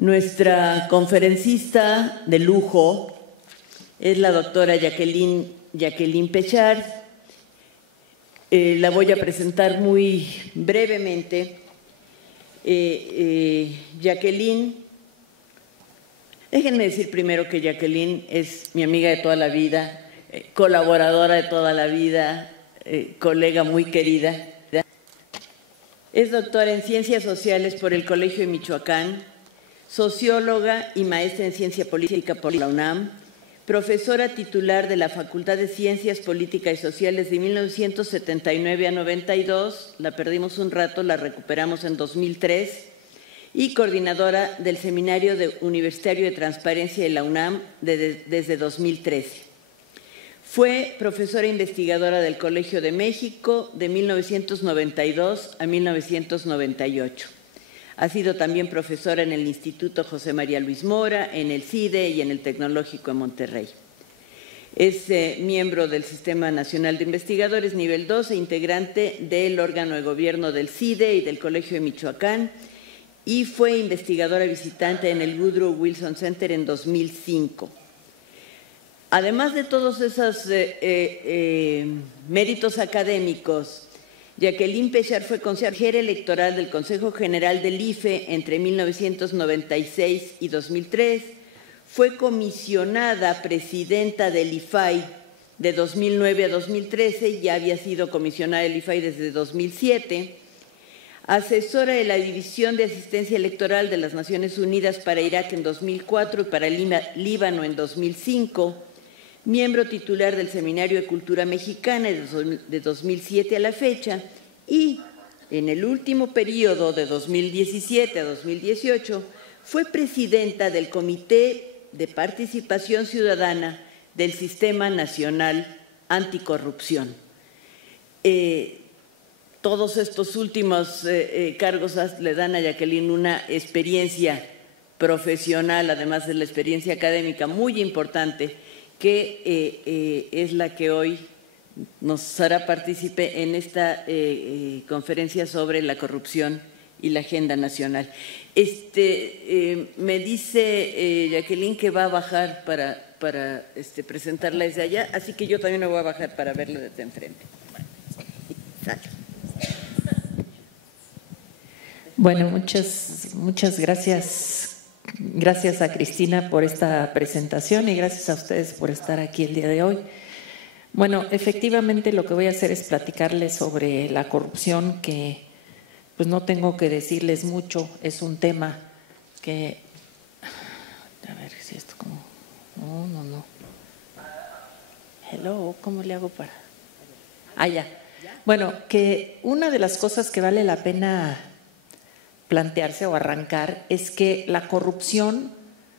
Nuestra conferencista de lujo es la doctora Jacqueline Pechard. La voy a presentar muy brevemente. Jacqueline, déjenme decir primero que Jacqueline es mi amiga de toda la vida, colaboradora de toda la vida, colega muy querida. Es doctora en Ciencias Sociales por el Colegio de Michoacán, socióloga y maestra en Ciencia Política por la UNAM, profesora titular de la Facultad de Ciencias Políticas y Sociales de 1979 a 92, la perdimos un rato, la recuperamos en 2003, y coordinadora del Seminario Universitario de Transparencia de la UNAM desde 2013. Fue profesora investigadora del Colegio de México de 1992 a 1998. Ha sido también profesora en el Instituto José María Luis Mora, en el CIDE y en el Tecnológico de Monterrey. Es miembro del Sistema Nacional de Investigadores nivel 2 e integrante del órgano de gobierno del CIDE y del Colegio de Michoacán, y fue investigadora visitante en el Woodrow Wilson Center en 2005. Además de todos esos méritos académicos, Jacqueline Pechard fue consejera electoral del Consejo General del IFE entre 1996 y 2003, fue comisionada presidenta del IFAI de 2009 a 2013, ya había sido comisionada del IFAI desde 2007, asesora de la División de Asistencia Electoral de las Naciones Unidas para Irak en 2004 y para Líbano en 2005, miembro titular del Seminario de Cultura Mexicana de 2007 a la fecha, y en el último periodo de 2017 a 2018 fue presidenta del Comité de Participación Ciudadana del Sistema Nacional Anticorrupción. Todos estos últimos cargos le dan a Jacqueline una experiencia profesional, además de la experiencia académica muy importante, que es la que hoy nos hará partícipe en esta conferencia sobre la corrupción y la agenda nacional. Me dice Jacqueline que va a bajar para presentarla desde allá, así que yo también me voy a bajar para verla desde enfrente. Bueno, muchas gracias. Gracias a Cristina por esta presentación y gracias a ustedes por estar aquí el día de hoy. Bueno, efectivamente lo que voy a hacer es platicarles sobre la corrupción, que pues no tengo que decirles mucho, es un tema que… A ver si esto como… No. Hello, ¿cómo le hago para…? Ya. Bueno, que una de las cosas que vale la pena plantearse o arrancar es que la corrupción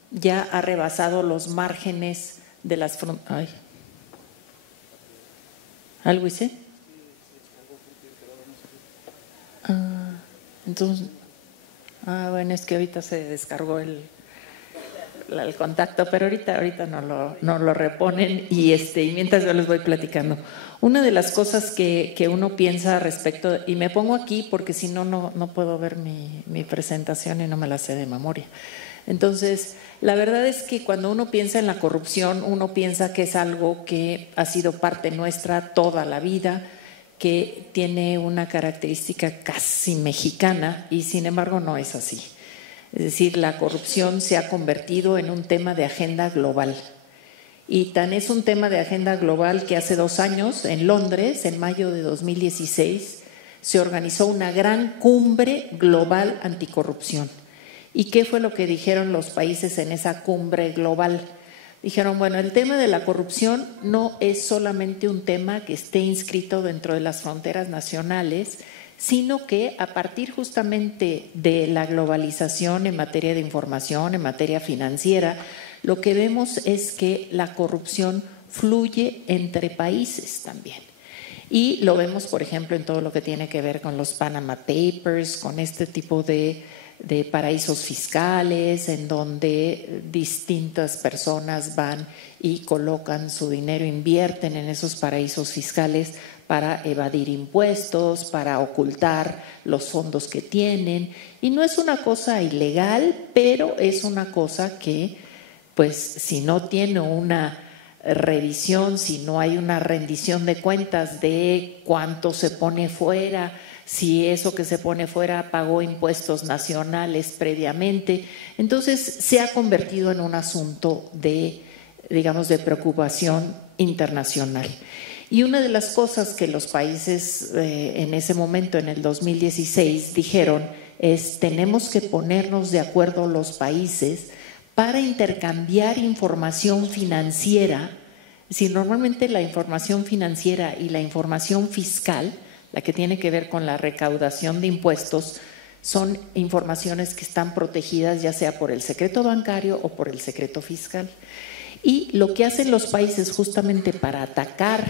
ya ha rebasado los márgenes de las fronteras. ¿Algo hice? Entonces, bueno, es que ahorita se descargó el contacto, pero ahorita no lo reponen y mientras yo les voy platicando. Una de las cosas que uno piensa respecto, y me pongo aquí porque si no puedo ver mi presentación y no me la sé de memoria. Entonces, la verdad es que cuando uno piensa en la corrupción, uno piensa que es algo que ha sido parte nuestra toda la vida, que tiene una característica casi mexicana y sin embargo no es así. Es decir, la corrupción se ha convertido en un tema de agenda global. Y tan es un tema de agenda global que hace 2 años, en Londres, en mayo de 2016, se organizó una gran cumbre global anticorrupción. ¿Y qué fue lo que dijeron los países en esa cumbre global? Dijeron, bueno, el tema de la corrupción no es solamente un tema que esté inscrito dentro de las fronteras nacionales, sino que a partir justamente de la globalización en materia de información, en materia financiera, lo que vemos es que la corrupción fluye entre países también. Y lo vemos, por ejemplo, en todo lo que tiene que ver con los Panama Papers, con este tipo de paraísos fiscales, en donde distintas personas van y colocan su dinero, invierten en esos paraísos fiscales para evadir impuestos, para ocultar los fondos que tienen. Y no es una cosa ilegal, pero es una cosa que, pues, si no tiene una revisión, si no hay una rendición de cuentas de cuánto se pone fuera, si eso que se pone fuera pagó impuestos nacionales previamente, entonces se ha convertido en un asunto de, digamos, de preocupación internacional. Y una de las cosas que los países en ese momento, en el 2016, dijeron es: tenemos que ponernos de acuerdo los países para intercambiar información financiera. Si normalmente la información financiera y la información fiscal, la que tiene que ver con la recaudación de impuestos, son informaciones que están protegidas ya sea por el secreto bancario o por el secreto fiscal. Y lo que hacen los países justamente para atacar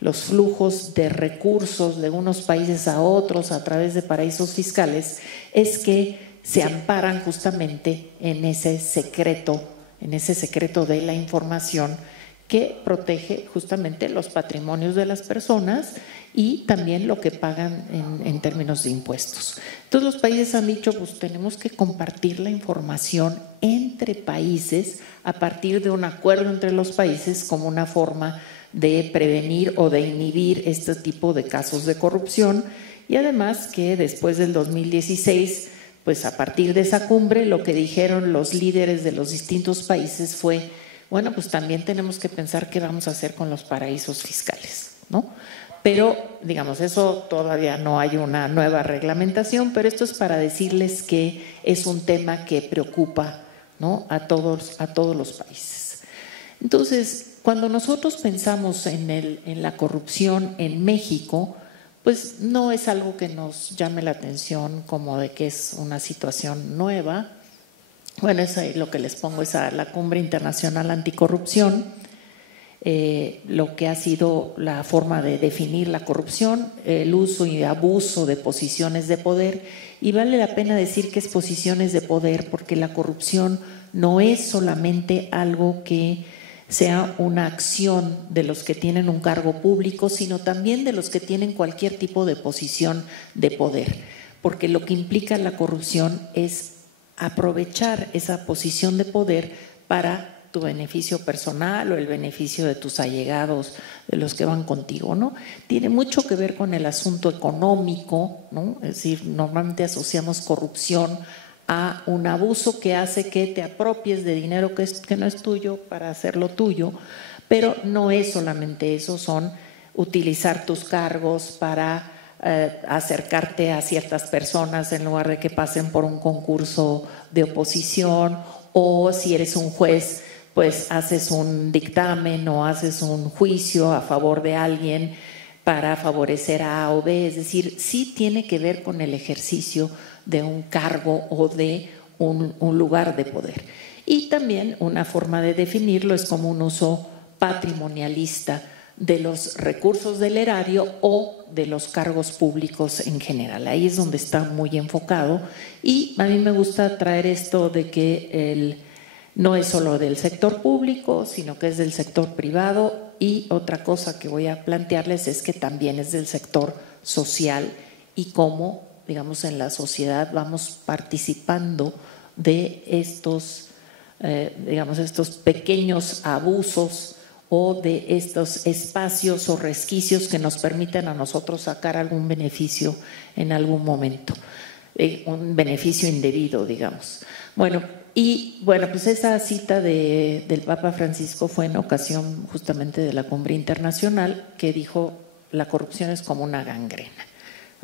los flujos de recursos de unos países a otros a través de paraísos fiscales es que se amparan justamente en ese secreto de la información que protege justamente los patrimonios de las personas y también lo que pagan en términos de impuestos. Entonces los países han dicho, pues tenemos que compartir la información entre países a partir de un acuerdo entre los países como una forma de prevenir o de inhibir este tipo de casos de corrupción. Y además que después del 2016, pues a partir de esa cumbre, lo que dijeron los líderes de los distintos países fue: bueno, pues también tenemos que pensar qué vamos a hacer con los paraísos fiscales, ¿no? Pero, digamos, eso todavía no hay una nueva reglamentación, pero esto es para decirles que es un tema que preocupa, ¿no?, a todos los países. Entonces, cuando nosotros pensamos en la corrupción en México, pues no es algo que nos llame la atención como de que es una situación nueva. Bueno, eso es lo que les pongo, es a la Cumbre Internacional Anticorrupción, lo que ha sido la forma de definir la corrupción, el uso y abuso de posiciones de poder. Y vale la pena decir que es posiciones de poder porque la corrupción no es solamente algo que sea una acción de los que tienen un cargo público, sino también de los que tienen cualquier tipo de posición de poder, porque lo que implica la corrupción es aprovechar esa posición de poder para tu beneficio personal o el beneficio de tus allegados, de los que van contigo, ¿no? Tiene mucho que ver con el asunto económico, ¿no? Es decir, normalmente asociamos corrupción a un abuso que hace que te apropies de dinero que no es tuyo para hacerlo tuyo, pero no es solamente eso, son utilizar tus cargos para acercarte a ciertas personas en lugar de que pasen por un concurso de oposición, o si eres un juez, pues haces un dictamen o haces un juicio a favor de alguien para favorecer a A o B. Es decir, sí tiene que ver con el ejercicio de un cargo o de un lugar de poder. Y también una forma de definirlo es como un uso patrimonialista de los recursos del erario o de los cargos públicos en general. Ahí es donde está muy enfocado, y a mí me gusta traer esto de que no es solo del sector público, sino que es del sector privado, y otra cosa que voy a plantearles es que también es del sector social y cómo, digamos, en la sociedad vamos participando de estos, digamos, estos pequeños abusos o de estos espacios o resquicios que nos permiten a nosotros sacar algún beneficio en algún momento, un beneficio indebido, digamos. Bueno, pues esa cita del Papa Francisco fue en ocasión justamente de la Cumbre Internacional, que dijo: la corrupción es como una gangrena,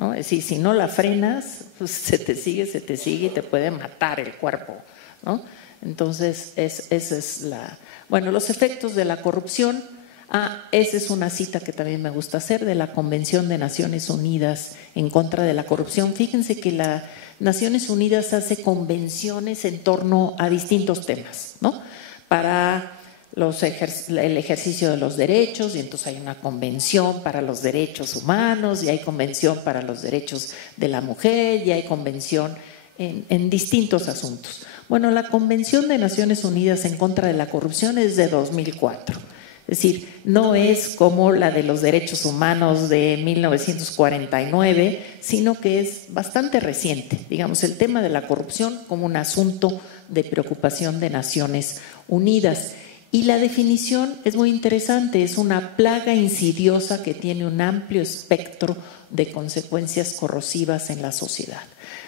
¿no? Es decir, si no la frenas, pues se te sigue y te puede matar el cuerpo, ¿no? Entonces, esa es la… Bueno, los efectos de la corrupción. Esa es una cita que también me gusta hacer de la Convención de Naciones Unidas en contra de la corrupción. Fíjense que la Naciones Unidas hace convenciones en torno a distintos temas, ¿no? Para el ejercicio de los derechos, y entonces hay una convención para los derechos humanos, y hay convención para los derechos de la mujer, y hay convención en distintos asuntos. Bueno, la Convención de Naciones Unidas en contra de la corrupción es de 2004. Es decir, no es como la de los derechos humanos de 1949, sino que es bastante reciente. Digamos, el tema de la corrupción como un asunto de preocupación de Naciones Unidas. Y la definición es muy interesante, es una plaga insidiosa que tiene un amplio espectro de consecuencias corrosivas en la sociedad.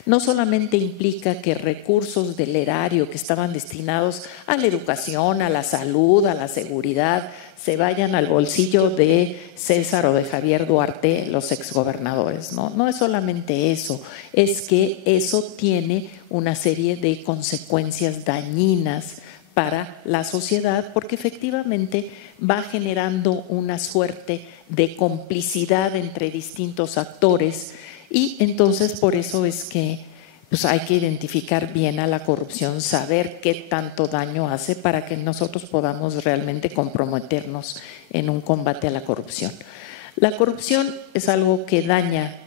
No solamente implica que recursos del erario que estaban destinados a la educación, a la salud, a la seguridad, se vayan al bolsillo de César o de Javier Duarte, los exgobernadores. No es solamente eso, es que eso tiene una serie de consecuencias dañinas para la sociedad, porque efectivamente va generando una suerte de complicidad entre distintos actores, y entonces por eso es que pues hay que identificar bien a la corrupción, saber qué tanto daño hace para que nosotros podamos realmente comprometernos en un combate a la corrupción. La corrupción es algo que daña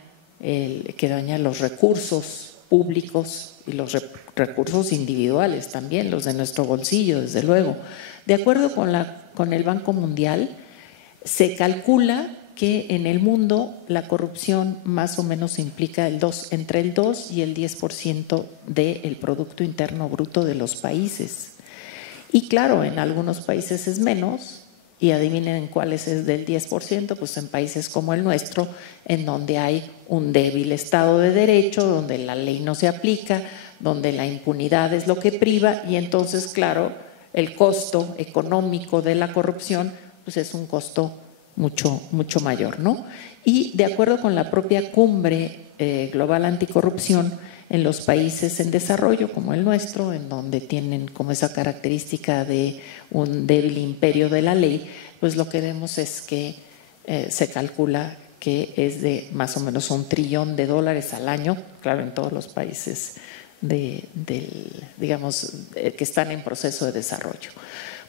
los recursos públicos y los recursos individuales también, los de nuestro bolsillo, desde luego. De acuerdo con el Banco Mundial, se calcula que en el mundo la corrupción más o menos implica entre el 2 y el 10% del Producto Interno Bruto de los países. Y claro, en algunos países es menos, y adivinen en cuáles es del 10%, pues en países como el nuestro, en donde hay un débil Estado de Derecho, donde la ley no se aplica, donde la impunidad es lo que priva, y entonces, claro, el costo económico de la corrupción pues es un costo mucho mayor, ¿no? Y de acuerdo con la propia Cumbre Global Anticorrupción, en los países en desarrollo como el nuestro, en donde tienen como esa característica de un débil imperio de la ley, pues lo que vemos es que se calcula que es de más o menos $1 trillón al año, claro, en todos los países digamos, que están en proceso de desarrollo.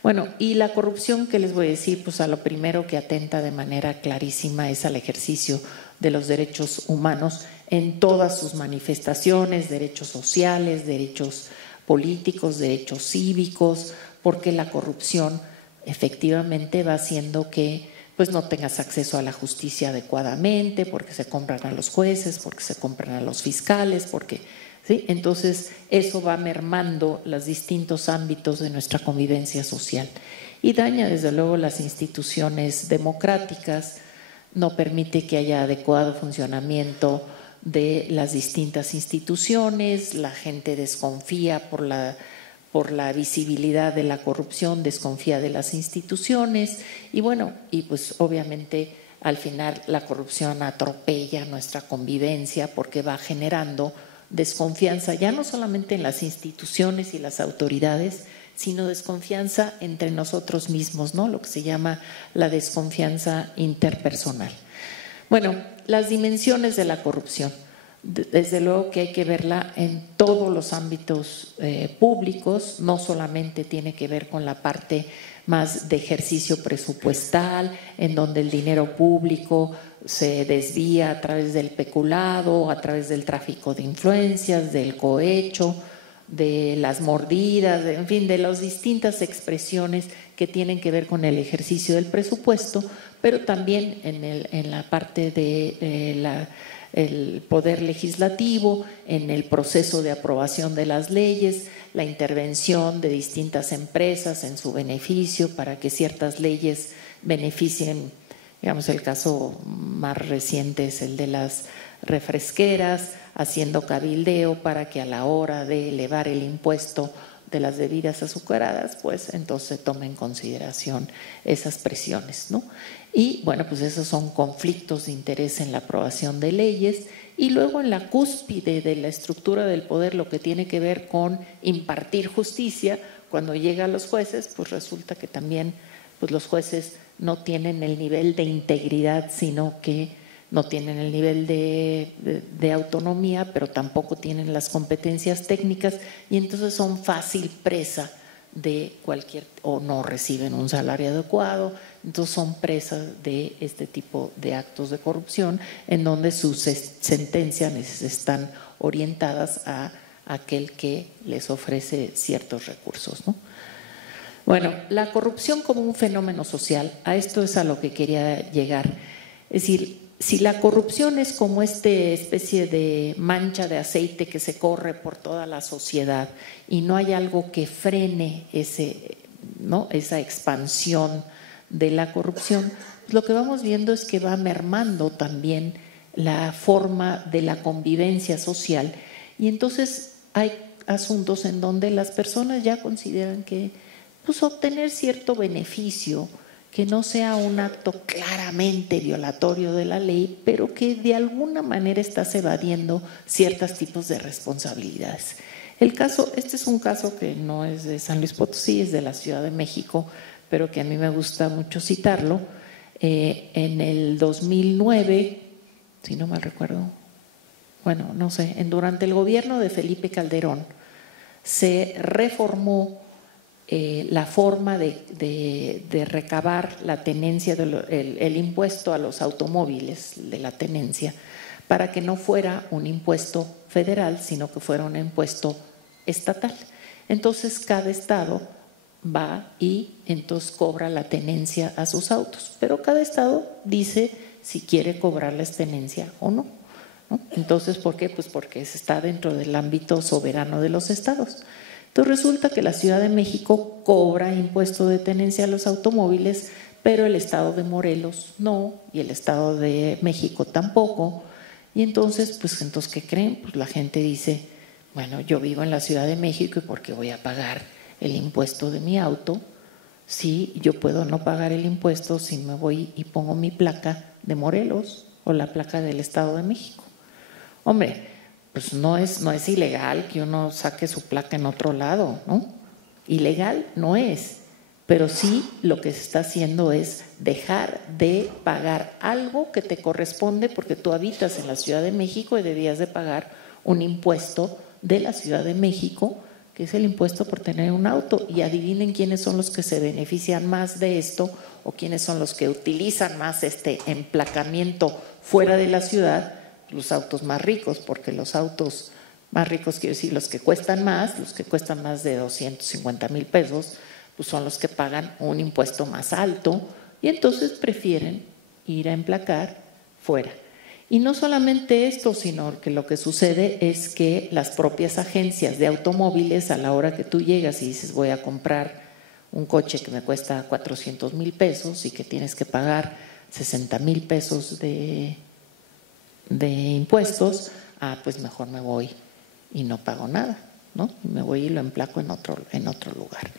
Bueno, y la corrupción, ¿qué les voy a decir? Pues a lo primero que atenta de manera clarísima es al ejercicio de los derechos humanos en todas sus manifestaciones, derechos sociales, derechos políticos, derechos cívicos, porque la corrupción efectivamente va haciendo que pues no tengas acceso a la justicia adecuadamente, porque se compran a los jueces, porque se compran a los fiscales, porque… ¿sí? Entonces, eso va mermando los distintos ámbitos de nuestra convivencia social y daña, desde luego, las instituciones democráticas, no permite que haya adecuado funcionamiento de las distintas instituciones, la gente desconfía por la visibilidad de la corrupción, desconfía de las instituciones y bueno, y pues obviamente al final la corrupción atropella nuestra convivencia porque va generando desconfianza ya no solamente en las instituciones y las autoridades, sino desconfianza entre nosotros mismos, ¿no? Lo que se llama la desconfianza interpersonal. Bueno, las dimensiones de la corrupción. Desde luego que hay que verla en todos los ámbitos públicos, no solamente tiene que ver con la parte más de ejercicio presupuestal, en donde el dinero público se desvía a través del peculado, a través del tráfico de influencias, del cohecho, de las mordidas, en fin, de las distintas expresiones que tienen que ver con el ejercicio del presupuesto, pero también en la parte de el poder legislativo, en el proceso de aprobación de las leyes, la intervención de distintas empresas en su beneficio para que ciertas leyes beneficien. Digamos, el caso más reciente es el de las refresqueras, haciendo cabildeo para que a la hora de elevar el impuesto de las bebidas azucaradas, pues entonces se tome en consideración esas presiones, ¿no? Y bueno, pues esos son conflictos de interés en la aprobación de leyes Y luego en la cúspide de la estructura del poder, lo que tiene que ver con impartir justicia, cuando llega a los jueces, pues resulta que también pues los jueces no tienen el nivel de integridad, sino que no tienen el nivel de autonomía, pero tampoco tienen las competencias técnicas y entonces son fácil presa de cualquier, o no reciben un salario adecuado, entonces son presas de este tipo de actos de corrupción en donde sus sentencias están orientadas a aquel que les ofrece ciertos recursos, ¿no? Bueno, la corrupción como un fenómeno social, a esto es a lo que quería llegar. Es decir, si la corrupción es como esta especie de mancha de aceite que se corre por toda la sociedad y no hay algo que frene esa expansión de la corrupción, pues lo que vamos viendo es que va mermando también la forma de la convivencia social y entonces hay asuntos en donde las personas ya consideran que pues obtener cierto beneficio que no sea un acto claramente violatorio de la ley, pero que de alguna manera estás evadiendo ciertos tipos de responsabilidades. Este es un caso que no es de San Luis Potosí, es de la Ciudad de México, pero que a mí me gusta mucho citarlo. En el 2009, si no mal recuerdo, bueno, no sé, durante el gobierno de Felipe Calderón se reformó la forma de recabar la tenencia, el impuesto a los automóviles de la tenencia, para que no fuera un impuesto federal, sino que fuera un impuesto estatal. Entonces cada estado va y entonces cobra la tenencia a sus autos, pero cada estado dice si quiere cobrarles tenencia o no, ¿no? Entonces, ¿por qué? Pues porque está dentro del ámbito soberano de los estados. Entonces resulta que la Ciudad de México cobra impuesto de tenencia a los automóviles, pero el estado de Morelos no, y el estado de México tampoco. Y entonces, ¿qué creen? Pues la gente dice, bueno, yo vivo en la Ciudad de México y ¿por qué voy a pagar el impuesto de mi auto? Sí, yo puedo no pagar el impuesto si me voy y pongo mi placa de Morelos o la placa del estado de México. Hombre, pues no es ilegal que uno saque su placa en otro lado, ¿no? Ilegal no es, pero sí lo que se está haciendo es dejar de pagar algo que te corresponde porque tú habitas en la Ciudad de México y debías de pagar un impuesto de la Ciudad de México, que es el impuesto por tener un auto. Y adivinen quiénes son los que se benefician más de esto o quiénes son los que utilizan más este emplacamiento fuera de la ciudad. Los autos más ricos, porque los autos más ricos, quiero decir, los que cuestan más de 250,000 pesos, pues son los que pagan un impuesto más alto y entonces prefieren ir a emplacar fuera. Y no solamente esto, sino que lo que sucede es que las propias agencias de automóviles, a la hora que tú llegas y dices voy a comprar un coche que me cuesta 400,000 pesos y que tienes que pagar 60,000 pesos de impuestos, pues mejor me voy y no pago nada, ¿no? Me voy y lo emplaco en otro lugar.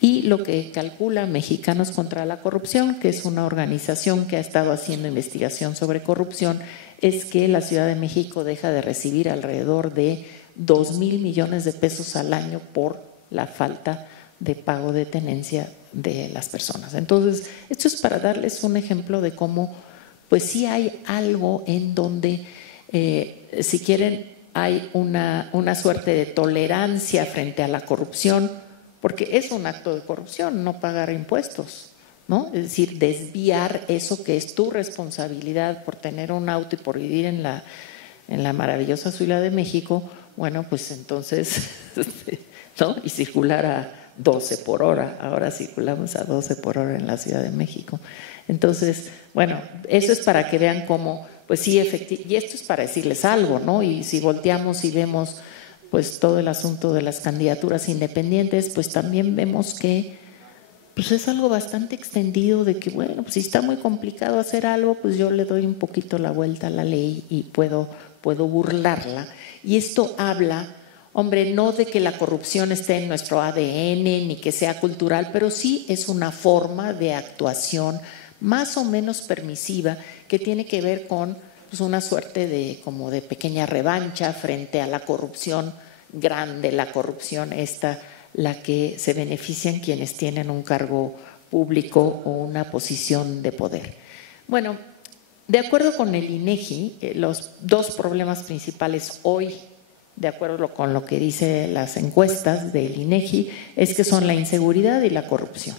Y lo que calcula Mexicanos contra la Corrupción, que es una organización que ha estado haciendo investigación sobre corrupción, es que la Ciudad de México deja de recibir alrededor de 2,000 millones de pesos al año por la falta de pago de tenencia de las personas. Entonces, esto es para darles un ejemplo de cómo pues sí hay algo en donde, si quieren, hay una suerte de tolerancia frente a la corrupción, porque es un acto de corrupción no pagar impuestos, ¿no? Es decir, desviar eso que es tu responsabilidad por tener un auto y por vivir en la maravillosa Ciudad de México, bueno, pues entonces, ¿no? Y circular a 12 por hora, ahora circulamos a 12 por hora en la Ciudad de México. Entonces, bueno, eso es para que vean cómo, pues sí, efectivamente, y esto es para decirles algo, ¿no? Y si volteamos y vemos pues todo el asunto de las candidaturas independientes, pues también vemos que pues es algo bastante extendido de que, bueno, pues si está muy complicado hacer algo, pues yo le doy un poquito la vuelta a la ley y puedo burlarla. Y esto habla, hombre, no de que la corrupción esté en nuestro ADN ni que sea cultural, pero sí es una forma de actuación más o menos permisiva que tiene que ver con pues una suerte de como de pequeña revancha frente a la corrupción grande, la corrupción esta, la que se benefician quienes tienen un cargo público o una posición de poder. Bueno, de acuerdo con el INEGI, los dos problemas principales hoy, de acuerdo con lo que dicen las encuestas del INEGI, es que son la inseguridad y la corrupción.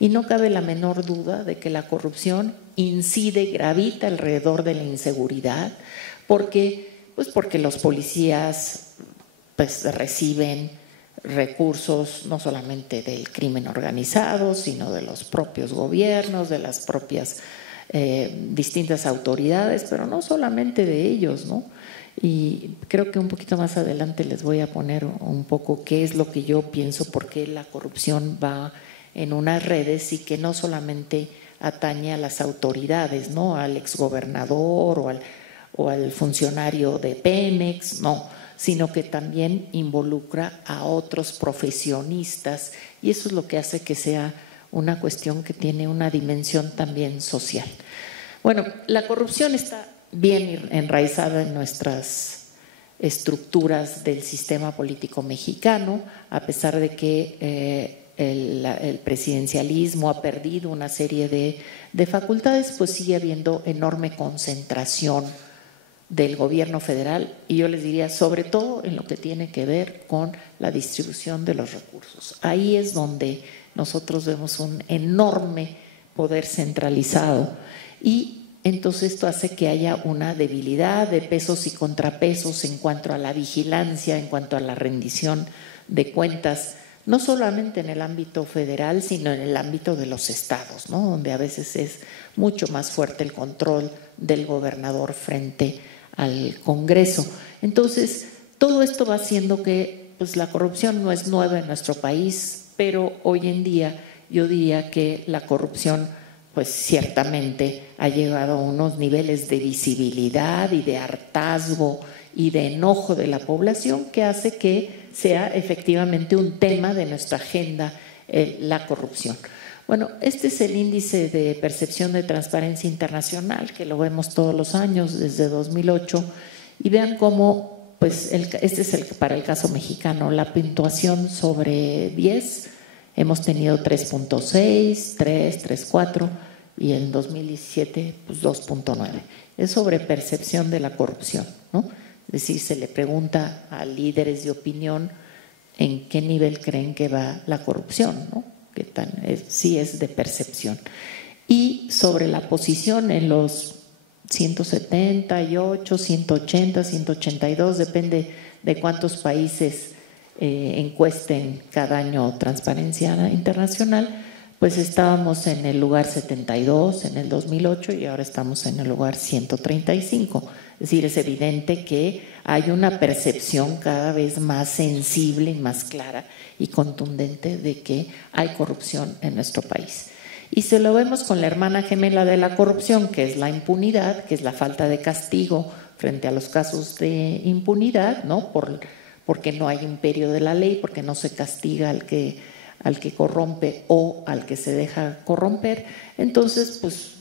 Y no cabe la menor duda de que la corrupción incide, gravita alrededor de la inseguridad, porque los policías pues reciben recursos no solamente del crimen organizado, sino de los propios gobiernos, de las propias distintas autoridades, pero no solamente de ellos, ¿no? Y creo que un poquito más adelante les voy a poner un poco qué es lo que yo pienso, por qué la corrupción va en unas redes y que no solamente atañe a las autoridades, ¿no? Al exgobernador o al funcionario de Pemex, no, sino que también involucra a otros profesionistas, y eso es lo que hace que sea una cuestión que tiene una dimensión también social. Bueno, la corrupción está bien enraizada en nuestras estructuras del sistema político mexicano, a pesar de que el presidencialismo ha perdido una serie de facultades, pues sigue habiendo enorme concentración del gobierno federal, y yo les diría sobre todo en lo que tiene que ver con la distribución de los recursos. Ahí es donde nosotros vemos un enorme poder centralizado, y entonces esto hace que haya una debilidad de pesos y contrapesos en cuanto a la vigilancia, en cuanto a la rendición de cuentas, no solamente en el ámbito federal, sino en el ámbito de los estados, ¿no? Donde a veces es mucho más fuerte el control del gobernador frente al Congreso. Entonces, todo esto va haciendo que pues, la corrupción no es nueva en nuestro país, pero hoy en día yo diría que la corrupción pues ciertamente ha llegado a unos niveles de visibilidad y de hartazgo y de enojo de la población que hace que sea efectivamente un tema de nuestra agenda la corrupción. Bueno, este es el índice de percepción de transparencia internacional, que lo vemos todos los años desde 2008, y vean cómo, pues, este es para el caso mexicano, la puntuación sobre 10, hemos tenido 3.6, 3, 3.4, y en 2017, pues 2.9. Es sobre percepción de la corrupción, ¿no? Es decir, se le pregunta a líderes de opinión en qué nivel creen que va la corrupción, ¿no? Que sí es de percepción. Y sobre la posición en los 178, 180, 182, depende de cuántos países encuesten cada año Transparencia Internacional, pues estábamos en el lugar 72 en el 2008 y ahora estamos en el lugar 135. Es decir, es evidente que hay una percepción cada vez más sensible, más clara y contundente de que hay corrupción en nuestro país. Y se lo vemos con la hermana gemela de la corrupción, que es la impunidad, que es la falta de castigo frente a los casos de impunidad, ¿no? Porque no hay imperio de la ley, porque no se castiga al que corrompe o al que se deja corromper. Entonces, pues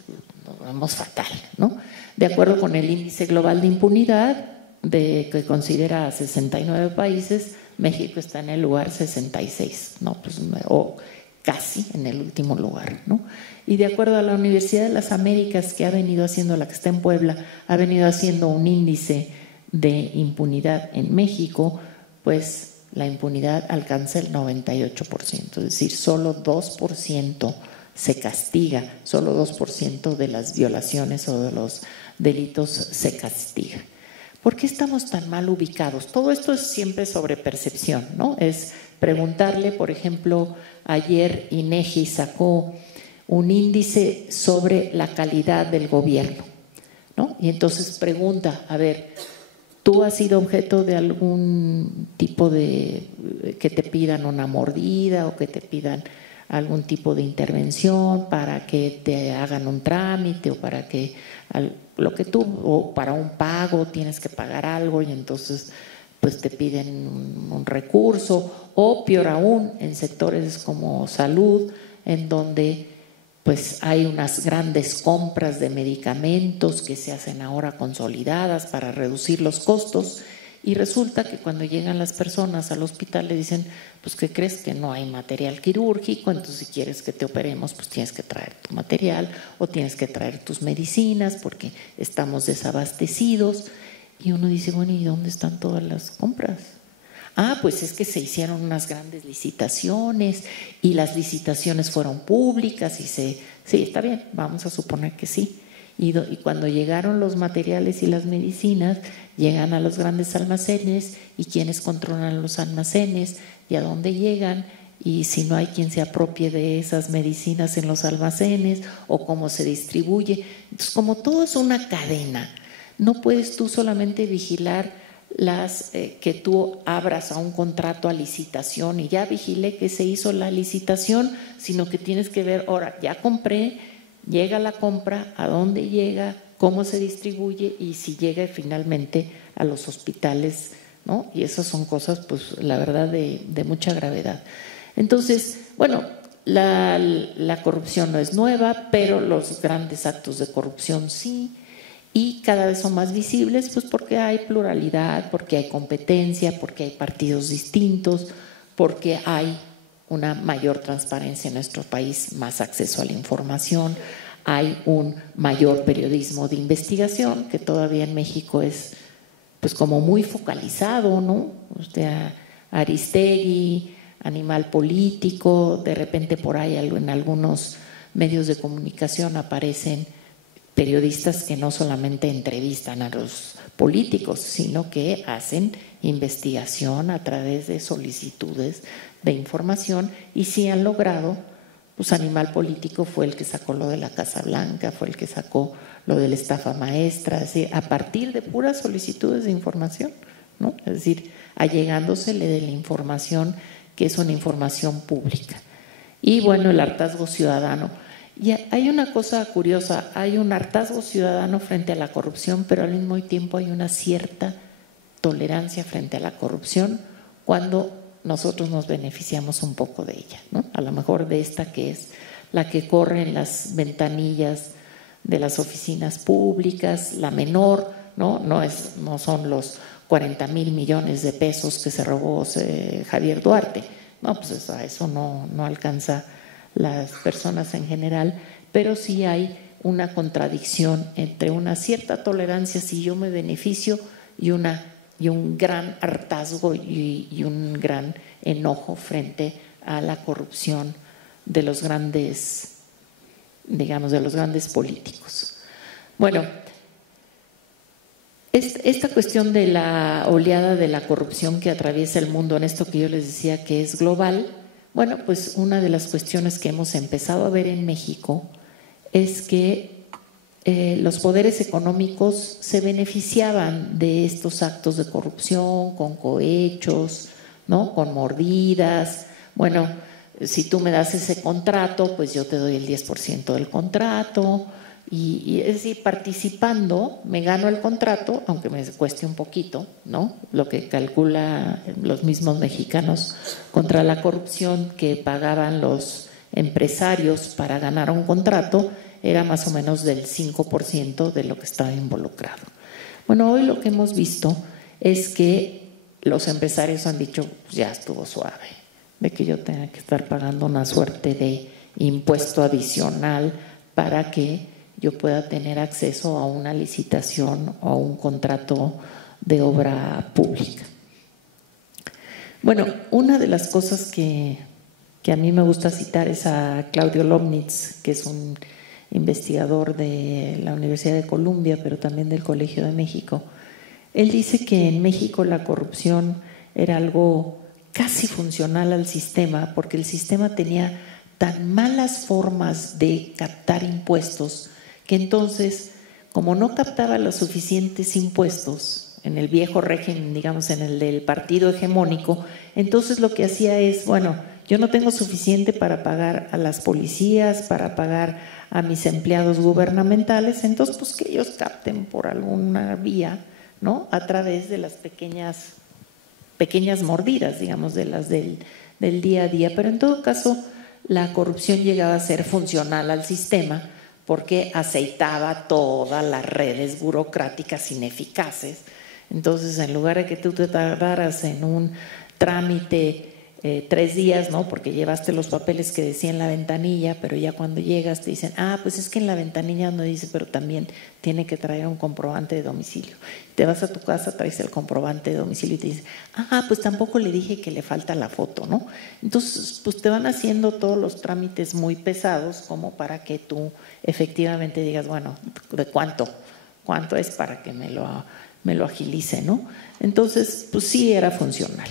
nos vemos fatal, ¿no? De acuerdo con el índice global de impunidad, que considera a 69 países, México está en el lugar 66, ¿no? Pues, o casi en el último lugar, ¿no? Y de acuerdo a la Universidad de las Américas, que ha venido haciendo, la que está en Puebla, ha venido haciendo un índice de impunidad en México, pues la impunidad alcanza el 98%, es decir, solo 2% se castiga, solo 2% de las violaciones o de los delitos se castiga. ¿Por qué estamos tan mal ubicados? Todo esto es siempre sobre percepción, ¿no? Es preguntarle, por ejemplo, ayer INEGI sacó un índice sobre la calidad del gobierno, ¿no? Y entonces pregunta, a ver, ¿tú has sido objeto de algún tipo de, que te pidan una mordida o que te pidan algún tipo de intervención para que te hagan un trámite o para que o para un pago tienes que pagar algo y entonces pues te piden un recurso, o peor aún en sectores como salud, en donde pues hay unas grandes compras de medicamentos que se hacen ahora consolidadas para reducir los costos, y resulta que cuando llegan las personas al hospital le dicen, pues ¿qué crees? Que no hay material quirúrgico, entonces si quieres que te operemos, pues tienes que traer tu material o tienes que traer tus medicinas porque estamos desabastecidos. Y uno dice, bueno, ¿y dónde están todas las compras? Ah, pues es que se hicieron unas grandes licitaciones y las licitaciones fueron públicas y sí, está bien, vamos a suponer que sí. Y cuando llegaron los materiales y las medicinas, llegan a los grandes almacenes, y quiénes controlan los almacenes y a dónde llegan, y si no hay quien se apropie de esas medicinas en los almacenes o cómo se distribuye. Entonces, como todo es una cadena, no puedes tú solamente vigilar que tú abras a un contrato a licitación y ya vigilé que se hizo la licitación, sino que tienes que ver, ahora ya compré, llega la compra, a dónde llega, cómo se distribuye y si llega finalmente a los hospitales, ¿no? Y esas son cosas, pues, la verdad, de mucha gravedad. Entonces, bueno, la corrupción no es nueva, pero los grandes actos de corrupción sí, y cada vez son más visibles, pues porque hay pluralidad, porque hay competencia, porque hay partidos distintos, porque hay una mayor transparencia en nuestro país, más acceso a la información, hay un mayor periodismo de investigación, que todavía en México es pues como muy focalizado, ¿no? O sea, Aristegui, Animal Político, de repente por ahí en algunos medios de comunicación aparecen periodistas que no solamente entrevistan a los políticos, sino que hacen investigación a través de solicitudes de información, y sí han logrado, pues Animal Político fue el que sacó lo de la Casa Blanca, fue el que sacó lo de la estafa maestra, así, a partir de puras solicitudes de información, ¿no? Es decir, allegándosele de la información que es una información pública. Y bueno, el hartazgo ciudadano. Y hay una cosa curiosa, hay un hartazgo ciudadano frente a la corrupción, pero al mismo tiempo hay una cierta tolerancia frente a la corrupción cuando nosotros nos beneficiamos un poco de ella, ¿no? A lo mejor de esta que es la que corre en las ventanillas de las oficinas públicas, la menor, ¿no? No son los 40,000 millones de pesos que se robó Javier Duarte, no, pues a eso no alcanza las personas en general, pero sí hay una contradicción entre una cierta tolerancia si yo me beneficio y un gran hartazgo y un gran enojo frente a la corrupción de los grandes, digamos, de los grandes políticos. Bueno, esta cuestión de la oleada de la corrupción que atraviesa el mundo, en esto que yo les decía que es global, bueno, pues una de las cuestiones que hemos empezado a ver en México es que los poderes económicos se beneficiaban de estos actos de corrupción con cohechos, ¿no? Con mordidas. Bueno, si tú me das ese contrato, pues yo te doy el 10% del contrato. Y es decir, participando, me gano el contrato, aunque me cueste un poquito, ¿no? Lo que calcula los mismos mexicanos contra la corrupción que pagaban los empresarios para ganar un contrato era más o menos del 5% de lo que estaba involucrado. Bueno, hoy lo que hemos visto es que los empresarios han dicho, pues ya estuvo suave, de que yo tenga que estar pagando una suerte de impuesto adicional para que yo pueda tener acceso a una licitación o a un contrato de obra pública. Bueno, una de las cosas que a mí me gusta citar es a Claudio Lomnitz, que es un investigador de la Universidad de Columbia, pero también del Colegio de México. Él dice que en México la corrupción era algo casi funcional al sistema, porque el sistema tenía tan malas formas de captar impuestos que entonces, como no captaba los suficientes impuestos en el viejo régimen, digamos en el del partido hegemónico, entonces lo que hacía es, bueno, yo no tengo suficiente para pagar a las policías, para pagar a mis empleados gubernamentales, entonces pues que ellos capten por alguna vía, ¿no? A través de las pequeñas mordidas, digamos, de las del día a día. Pero en todo caso, la corrupción llegaba a ser funcional al sistema porque aceitaba todas las redes burocráticas ineficaces. Entonces, en lugar de que tú te tardaras en un trámite 3 días, ¿no? Porque llevaste los papeles que decía en la ventanilla, pero ya cuando llegas te dicen, pues es que en la ventanilla no dice, pero también tiene que traer un comprobante de domicilio. Te vas a tu casa, traes el comprobante de domicilio y te dicen, pues tampoco le dije que le falta la foto, ¿no? Entonces, pues te van haciendo todos los trámites muy pesados como para que tú efectivamente digas, bueno, ¿de cuánto es para que me lo agilice, ¿no? Entonces, pues sí era funcional.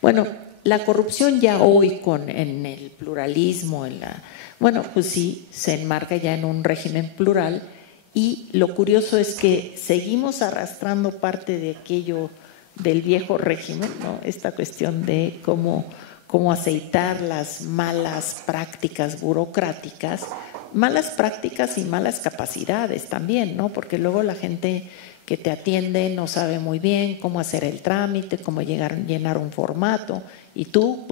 Bueno, la corrupción ya hoy en el pluralismo, pues sí, se enmarca ya en un régimen plural, y lo curioso es que seguimos arrastrando parte de aquello del viejo régimen, ¿no? Esta cuestión de cómo aceitar las malas prácticas burocráticas, malas prácticas y malas capacidades también, ¿no? Porque luego la gente que te atiende no sabe muy bien cómo hacer el trámite, cómo llenar un formato, y tú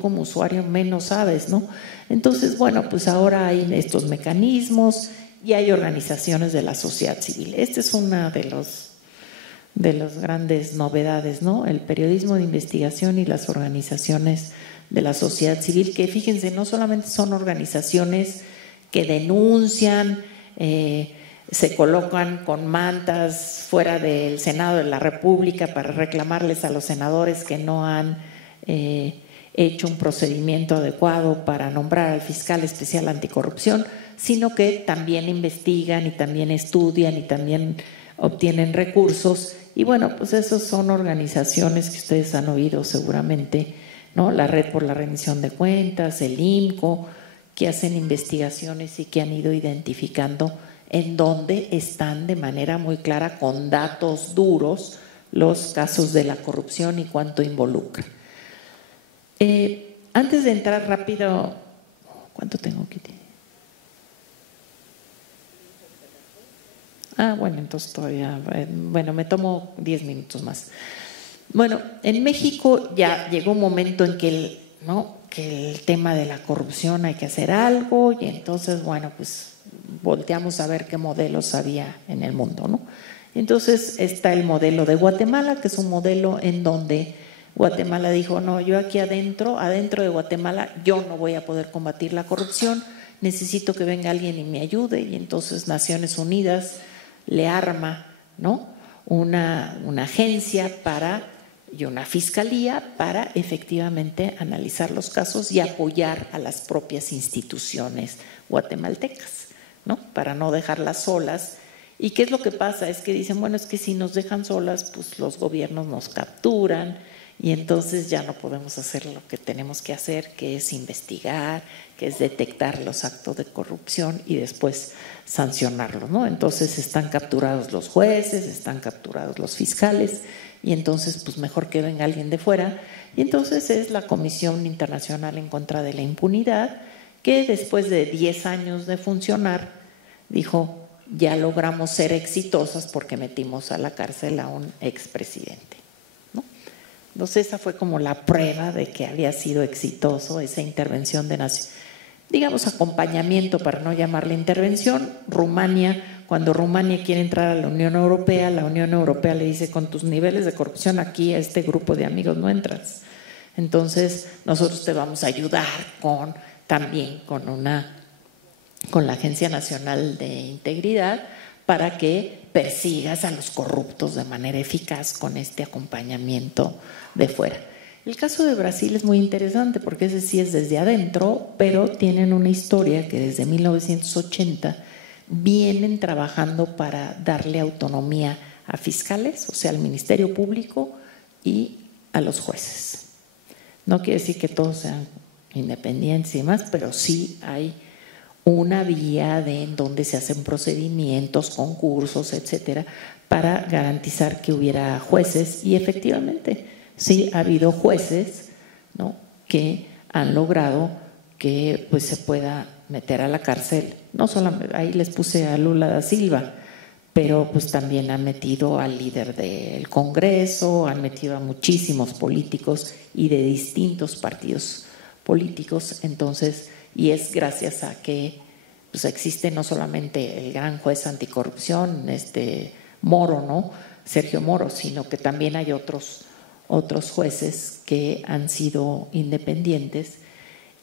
como usuario menos sabes, ¿no? Entonces, bueno, pues ahora hay estos mecanismos y hay organizaciones de la sociedad civil. Esta es una de las grandes novedades, ¿no? El periodismo de investigación y las organizaciones de la sociedad civil, que fíjense, no solamente son organizaciones que denuncian, se colocan con mantas fuera del Senado de la República para reclamarles a los senadores que no han hecho un procedimiento adecuado para nombrar al fiscal especial anticorrupción, sino que también investigan y también estudian y también obtienen recursos. Y bueno, pues esas son organizaciones que ustedes han oído seguramente, ¿no? La Red por la Rendición de Cuentas, el INCO, que hacen investigaciones y que han ido identificando en dónde están de manera muy clara, con datos duros, los casos de la corrupción y cuánto involucra. Antes de entrar rápido, ¿cuánto tengo que tener? Bueno, entonces todavía, me tomo 10 minutos más. Bueno, en México ya llegó un momento en que el tema de la corrupción hay que hacer algo, y entonces, bueno, pues volteamos a ver qué modelos había en el mundo, ¿no? Entonces está el modelo de Guatemala, que es un modelo en donde Guatemala dijo, no, yo aquí adentro de Guatemala yo no voy a poder combatir la corrupción, necesito que venga alguien y me ayude, y entonces Naciones Unidas le arma, ¿no?, una agencia y una fiscalía para efectivamente analizar los casos y apoyar a las propias instituciones guatemaltecas, ¿no?, para no dejarlas solas. ¿Y qué es lo que pasa? Es que dicen, bueno, es que si nos dejan solas, pues los gobiernos nos capturan y entonces ya no podemos hacer lo que tenemos que hacer, que es investigar, que es detectar los actos de corrupción y después sancionarlos, ¿no? Entonces están capturados los jueces, están capturados los fiscales, y entonces pues mejor que venga alguien de fuera. Y entonces es la Comisión Internacional en contra de la Impunidad, que después de 10 años de funcionar dijo, ya logramos ser exitosas porque metimos a la cárcel a un expresidente, ¿no? Entonces esa fue como la prueba de que había sido exitoso esa intervención de digamos acompañamiento, para no llamarle intervención. Rumania, cuando Rumania quiere entrar a la Unión Europea le dice, con tus niveles de corrupción aquí a este grupo de amigos no entras. Entonces nosotros te vamos a ayudar también con la Agencia Nacional de Integridad para que persigas a los corruptos de manera eficaz con este acompañamiento de fuera. El caso de Brasil es muy interesante porque ese sí es desde adentro, pero tienen una historia que desde 1980 vienen trabajando para darle autonomía a fiscales, o sea, al Ministerio Público y a los jueces. No quiere decir que todos sean independientes y demás, pero sí hay una vía en donde se hacen procedimientos, concursos, etcétera, para garantizar que hubiera jueces. Y efectivamente, sí ha habido jueces, ¿no?, que han logrado que pues se pueda meter a la cárcel. No solamente, ahí les puse a Lula da Silva, pero pues también han metido al líder del Congreso, han metido a muchísimos políticos y de distintos partidos políticos. Entonces y es gracias a que pues, existe no solamente el gran juez anticorrupción, Moro, ¿no? Sergio Moro, sino que también hay otros jueces que han sido independientes.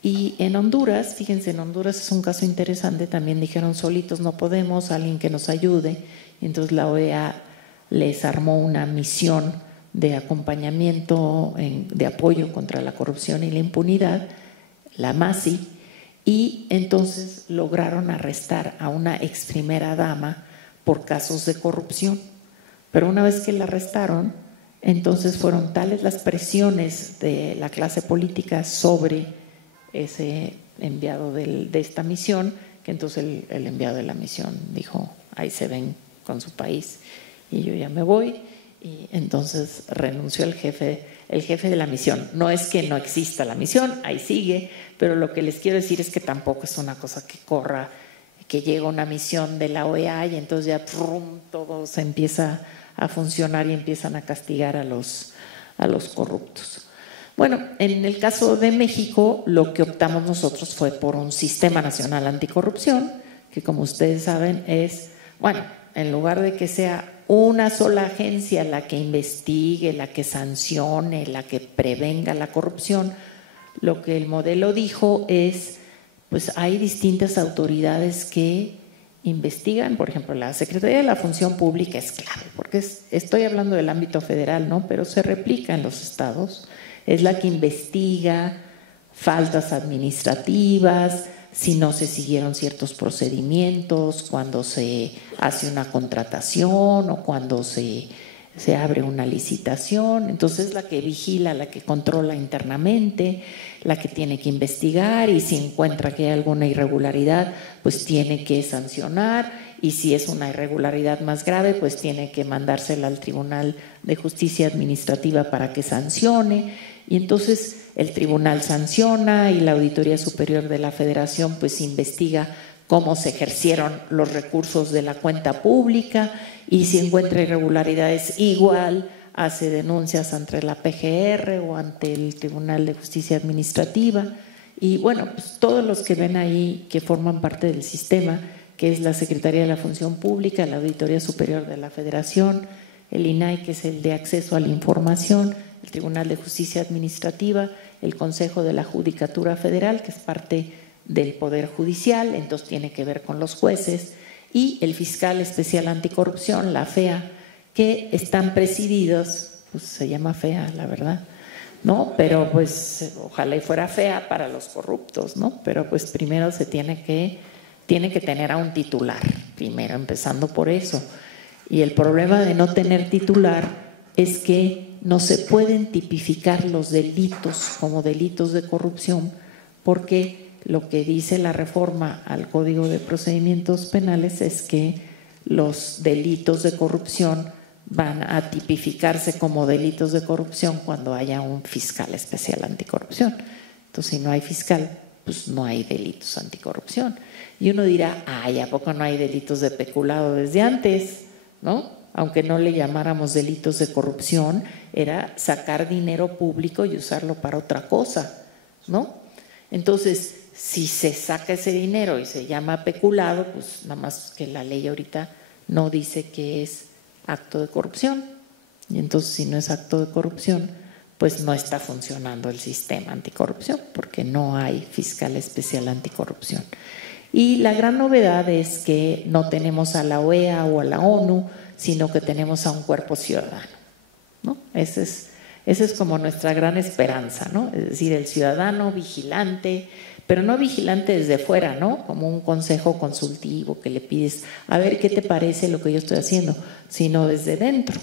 Y en Honduras, fíjense, en Honduras es un caso interesante, también dijeron solitos no podemos, alguien que nos ayude, y entonces la OEA les armó una misión de acompañamiento, de apoyo contra la corrupción y la impunidad, la MASI, y entonces lograron arrestar a una ex primera dama por casos de corrupción. Pero una vez que la arrestaron, entonces fueron tales las presiones de la clase política sobre ese enviado de esta misión, que entonces el enviado de la misión dijo, ahí se ven con su país y yo ya me voy, y entonces renunció el jefe de la misión. No es que no exista la misión, ahí sigue, pero lo que les quiero decir es que tampoco es una cosa que corra, que llega una misión de la OEA y entonces ya todo se empieza a funcionar y empiezan a castigar a los corruptos. Bueno, en el caso de México, lo que optamos nosotros fue por un sistema nacional anticorrupción, que como ustedes saben es, bueno, en lugar de que sea una sola agencia la que investigue, la que sancione, la que prevenga la corrupción, lo que el modelo dijo es, pues hay distintas autoridades que investigan, por ejemplo, la Secretaría de la Función Pública es clave, porque estoy hablando del ámbito federal, ¿no? Pero se replica en los estados, es la que investiga faltas administrativas, si no se siguieron ciertos procedimientos, cuando se hace una contratación o cuando se abre una licitación. Entonces es la que vigila, la que controla internamente, la que tiene que investigar y si encuentra que hay alguna irregularidad, pues tiene que sancionar y si es una irregularidad más grave, pues tiene que mandársela al Tribunal de Justicia Administrativa para que sancione. Y entonces el tribunal sanciona y la Auditoría Superior de la Federación pues investiga cómo se ejercieron los recursos de la cuenta pública y si encuentra irregularidades igual hace denuncias ante la PGR o ante el Tribunal de Justicia Administrativa. Y bueno, pues todos los que ven ahí que forman parte del sistema, que es la Secretaría de la Función Pública, la Auditoría Superior de la Federación, el INAI, que es el de acceso a la información, el Tribunal de Justicia Administrativa, el Consejo de la Judicatura Federal, que es parte del Poder Judicial, entonces tiene que ver con los jueces, y el Fiscal Especial Anticorrupción, la FEA, que están presididos, pues se llama FEA, la verdad, ¿no? Pero pues ojalá y fuera fea para los corruptos, ¿no? Pero pues primero se tiene que tener a un titular, primero, empezando por eso. Y el problema de no tener titular es que no se pueden tipificar los delitos como delitos de corrupción porque lo que dice la reforma al Código de Procedimientos Penales es que los delitos de corrupción van a tipificarse como delitos de corrupción cuando haya un fiscal especial anticorrupción. Entonces, si no hay fiscal, pues no hay delitos anticorrupción. Y uno dirá, ay, ¿a poco no hay delitos de peculado desde antes? ¿No? Aunque no le llamáramos delitos de corrupción, era sacar dinero público y usarlo para otra cosa, ¿no? Entonces, si se saca ese dinero y se llama peculado, pues nada más que la ley ahorita no dice que es acto de corrupción. Y entonces, si no es acto de corrupción, pues no está funcionando el sistema anticorrupción, porque no hay fiscal especial anticorrupción. Y la gran novedad es que no tenemos a la OEA o a la ONU, sino que tenemos a un cuerpo ciudadano, ¿no? Esa es como nuestra gran esperanza, ¿no? Es decir, el ciudadano vigilante, pero no vigilante desde fuera, ¿no? Como un consejo consultivo que le pides, a ver qué te parece lo que yo estoy haciendo, sino desde dentro.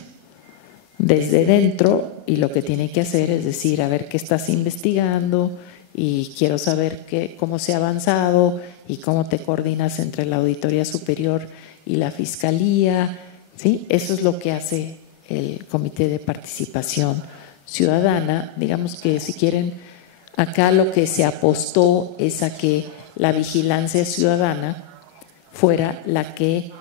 Desde dentro, y lo que tiene que hacer es decir, a ver qué estás investigando y quiero saber cómo se ha avanzado y cómo te coordinas entre la Auditoría Superior y la Fiscalía, ¿sí? Eso es lo que hace el Comité de Participación Ciudadana. Digamos que si quieren, acá lo que se apostó es a que la vigilancia ciudadana fuera la que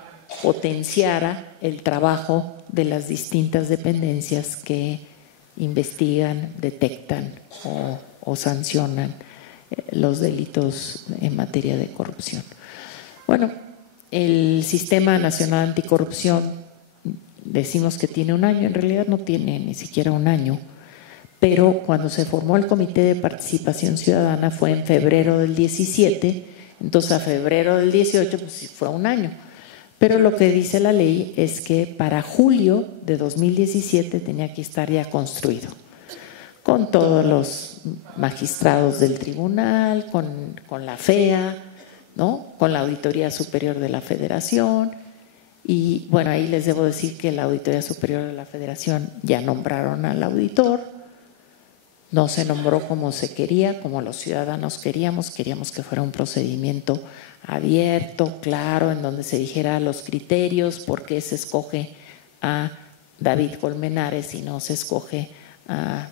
potenciara el trabajo de las distintas dependencias que investigan, detectan o sancionan los delitos en materia de corrupción. Bueno, el Sistema Nacional Anticorrupción, decimos que tiene un año, en realidad no tiene ni siquiera un año, pero cuando se formó el Comité de Participación Ciudadana fue en febrero del 17, entonces a febrero del 18 pues sí fue un año. Pero lo que dice la ley es que para julio de 2017 tenía que estar ya construido, con todos los magistrados del tribunal, con la FEA, ¿no? Con la Auditoría Superior de la Federación. Y bueno, ahí les debo decir que la Auditoría Superior de la Federación ya nombraron al auditor, no se nombró como se quería, como los ciudadanos queríamos que fuera un procedimiento abierto, claro, en donde se dijera los criterios, por qué se escoge a David Colmenares y no se escoge a,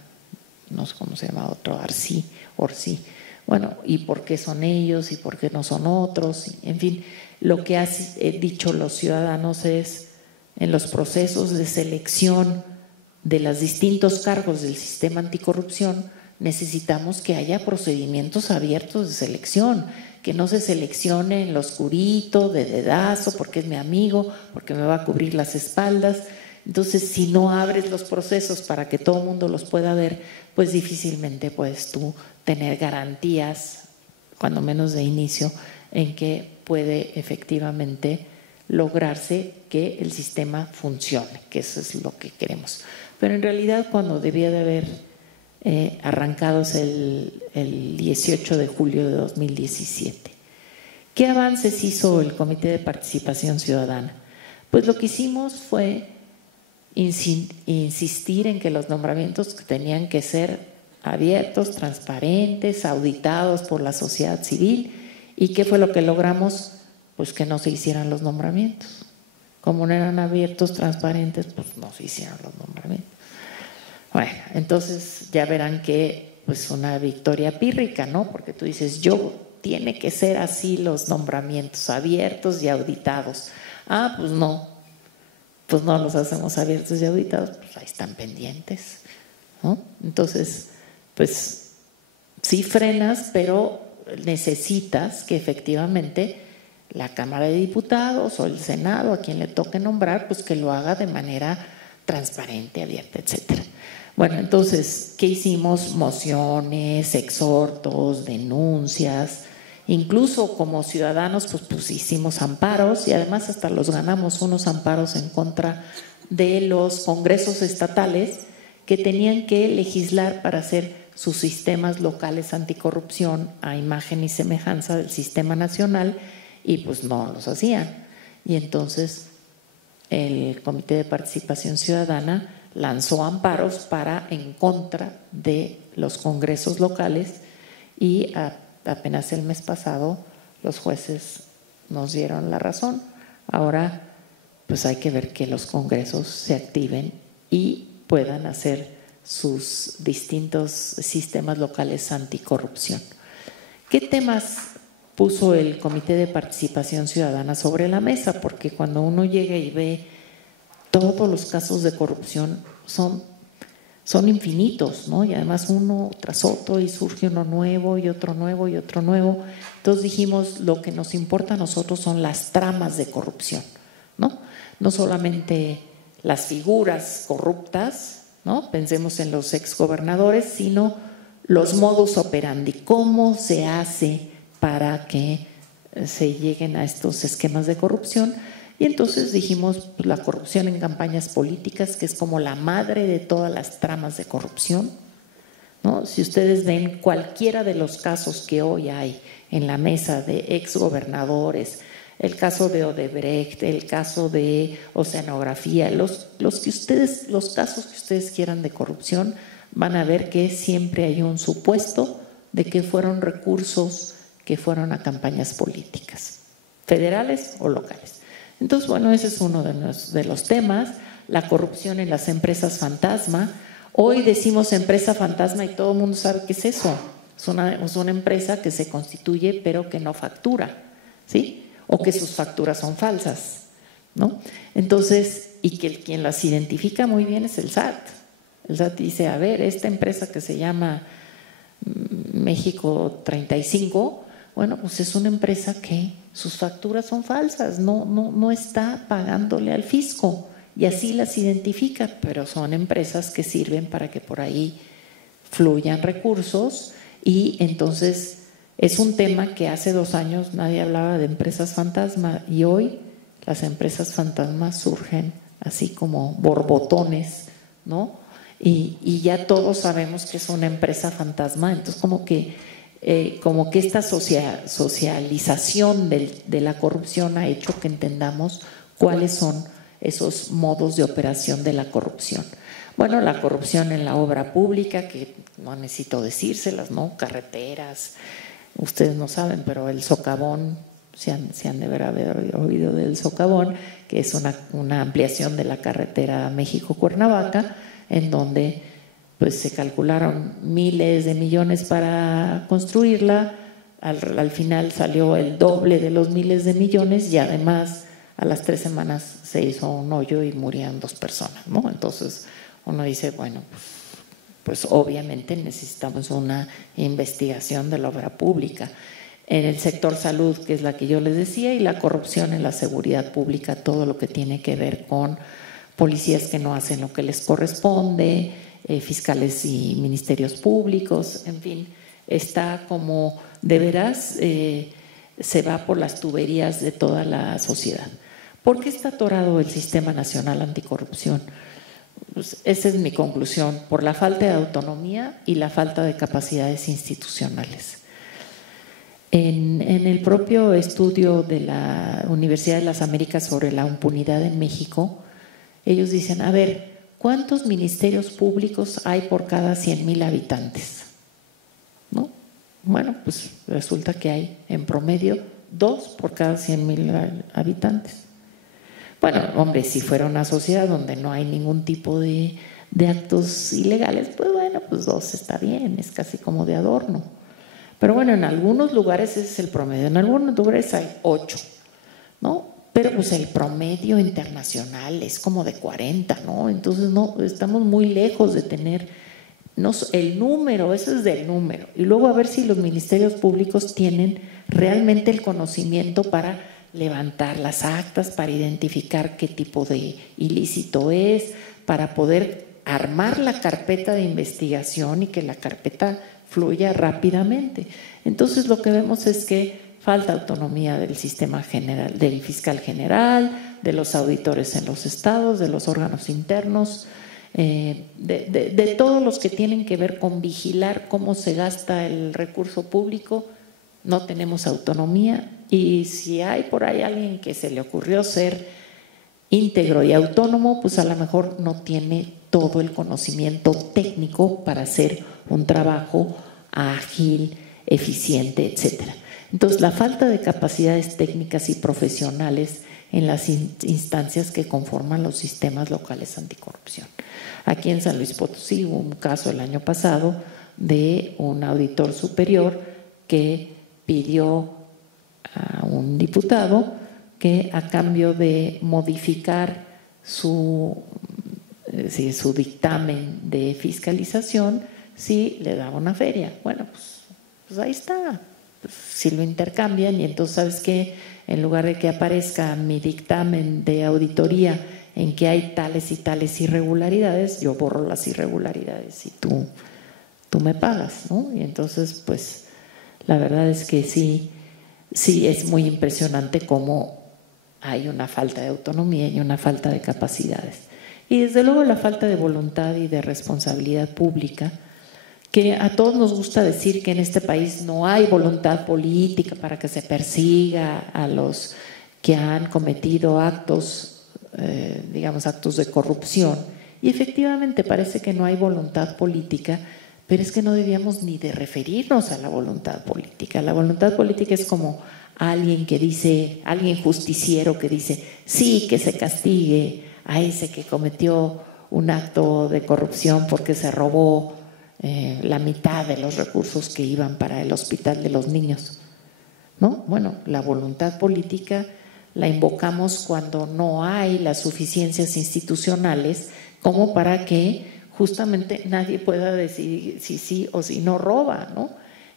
no sé cómo se llama otro, Orsi. Bueno, y por qué son ellos y por qué no son otros. En fin, lo que han dicho los ciudadanos es, en los procesos de selección de los distintos cargos del sistema anticorrupción, necesitamos que haya procedimientos abiertos de selección, que no se seleccione en lo oscurito, de dedazo, porque es mi amigo, porque me va a cubrir las espaldas. Entonces, si no abres los procesos para que todo el mundo los pueda ver, pues difícilmente puedes tú tener garantías, cuando menos de inicio, en que puede efectivamente lograrse que el sistema funcione, que eso es lo que queremos. Pero en realidad, cuando debía de haber arrancado es el 18 de julio de 2017. ¿Qué avances hizo el Comité de Participación Ciudadana? Pues lo que hicimos fue insistir en que los nombramientos tenían que ser abiertos, transparentes, auditados por la sociedad civil. ¿Y qué fue lo que logramos? Pues que no se hicieran los nombramientos. Como no eran abiertos, transparentes, pues no se hicieron los nombramientos. Bueno, entonces ya verán que pues una victoria pírrica, ¿no? Porque tú dices, tiene que ser así los nombramientos, abiertos y auditados. Ah, pues no los hacemos abiertos y auditados, pues ahí están pendientes, ¿no? Entonces, pues sí frenas, pero necesitas que efectivamente la Cámara de Diputados o el Senado, a quien le toque nombrar, pues que lo haga de manera transparente, abierta, etcétera. Bueno, entonces, ¿qué hicimos? Mociones, exhortos, denuncias, incluso como ciudadanos pues hicimos amparos y además hasta los ganamos, unos amparos en contra de los congresos estatales que tenían que legislar para hacer sus sistemas locales anticorrupción a imagen y semejanza del sistema nacional y pues no los hacían. Y entonces el Comité de Participación Ciudadana lanzó amparos en contra de los congresos locales y apenas el mes pasado los jueces nos dieron la razón. Ahora pues hay que ver que los congresos se activen y puedan hacer sus distintos sistemas locales anticorrupción. ¿Qué temas puso el Comité de Participación Ciudadana sobre la mesa? Porque cuando uno llega y ve todos los casos de corrupción son infinitos, ¿no? Y además uno tras otro y surge uno nuevo y otro nuevo y otro nuevo. Entonces dijimos, lo que nos importa a nosotros son las tramas de corrupción, ¿no? No solamente las figuras corruptas, ¿no? Pensemos en los exgobernadores, sino los modus operandi, cómo se hace para que se lleguen a estos esquemas de corrupción. Y entonces dijimos pues, la corrupción en campañas políticas, que es como la madre de todas las tramas de corrupción, ¿no? Si ustedes ven cualquiera de los casos que hoy hay en la mesa de exgobernadores, el caso de Odebrecht, el caso de Oceanografía, los casos que ustedes quieran de corrupción, van a ver que siempre hay un supuesto de que fueron recursos que fueron a campañas políticas, federales o locales. Entonces, bueno, ese es uno de los temas, la corrupción en las empresas fantasma. Hoy decimos empresa fantasma y todo el mundo sabe qué es eso. Es una empresa que se constituye pero que no factura, ¿sí? O que sus facturas son falsas, ¿no? Entonces, y que quien las identifica muy bien es el SAT. El SAT dice, a ver, esta empresa que se llama México 35, bueno, pues es una empresa que sus facturas son falsas, no está pagándole al fisco y así las identifica, pero son empresas que sirven para que por ahí fluyan recursos y entonces es un tema que hace 2 años nadie hablaba de empresas fantasma y hoy las empresas fantasmas surgen así como borbotones, ¿no? Y ya todos sabemos que es una empresa fantasma, entonces como que esta socialización de la corrupción ha hecho que entendamos cuáles son esos modos de operación de la corrupción. Bueno, la corrupción en la obra pública, que no necesito decírselas, ¿no? Carreteras, ustedes no saben, pero el socavón, se han de haber oído del socavón, que es una ampliación de la carretera México-Cuernavaca, en donde pues se calcularon miles de millones para construirla, al final salió el doble de los miles de millones y además a las 3 semanas se hizo un hoyo y murieron 2 personas, ¿no? Entonces uno dice, bueno, pues obviamente necesitamos una investigación de la obra pública. En el sector salud, que es la que yo les decía, y la corrupción en la seguridad pública, todo lo que tiene que ver con policías que no hacen lo que les corresponde, fiscales y ministerios públicos, en fin, está como de veras se va por las tuberías de toda la sociedad. ¿Por qué está atorado el Sistema Nacional Anticorrupción? Pues esa es mi conclusión, por la falta de autonomía y la falta de capacidades institucionales. En el propio estudio de la Universidad de las Américas sobre la impunidad en México, ellos dicen, a ver, ¿cuántos ministerios públicos hay por cada 100,000 habitantes? ¿No? Bueno, pues resulta que hay en promedio 2 por cada 100,000 habitantes. Bueno, hombre, si fuera una sociedad donde no hay ningún tipo de actos ilegales, pues bueno, pues 2 está bien, es casi como de adorno. Pero bueno, en algunos lugares ese es el promedio, en algunos lugares hay 8, ¿no? Pero pues el promedio internacional es como de 40, ¿no? Entonces no, estamos muy lejos de tener el número, eso es del número. Y luego a ver si los ministerios públicos tienen realmente el conocimiento para levantar las actas, para identificar qué tipo de ilícito es, para poder armar la carpeta de investigación y que la carpeta fluya rápidamente. Entonces lo que vemos es que falta autonomía del sistema general, del fiscal general, de los auditores en los estados, de los órganos internos, de todos los que tienen que ver con vigilar cómo se gasta el recurso público. No tenemos autonomía y si hay por ahí alguien que se le ocurrió ser íntegro y autónomo, pues a lo mejor no tiene todo el conocimiento técnico para hacer un trabajo ágil, eficiente, etcétera. Entonces, la falta de capacidades técnicas y profesionales en las instancias que conforman los sistemas locales anticorrupción. Aquí en San Luis Potosí hubo un caso el año pasado de un auditor superior que pidió a un diputado que a cambio de modificar su dictamen de fiscalización, sí le daba una feria. Bueno, pues ahí está. Pues si lo intercambian y entonces, ¿sabes qué? En lugar de que aparezca mi dictamen de auditoría en que hay tales y tales irregularidades, yo borro las irregularidades y tú me pagas, ¿no? Y entonces, pues, la verdad es que sí es muy impresionante cómo hay una falta de autonomía y una falta de capacidades. Y desde luego la falta de voluntad y de responsabilidad pública, que a todos nos gusta decir que en este país no hay voluntad política para que se persiga a los que han cometido actos, actos de corrupción. Y efectivamente parece que no hay voluntad política, pero es que no debíamos ni de referirnos a la voluntad política. La voluntad política es como alguien justiciero que dice, sí, que se castigue a ese que cometió un acto de corrupción porque se robó la mitad de los recursos que iban para el hospital de los niños, ¿no? Bueno, la voluntad política la invocamos cuando no hay las suficiencias institucionales como para que justamente nadie pueda decidir si sí o si no roba, ¿no?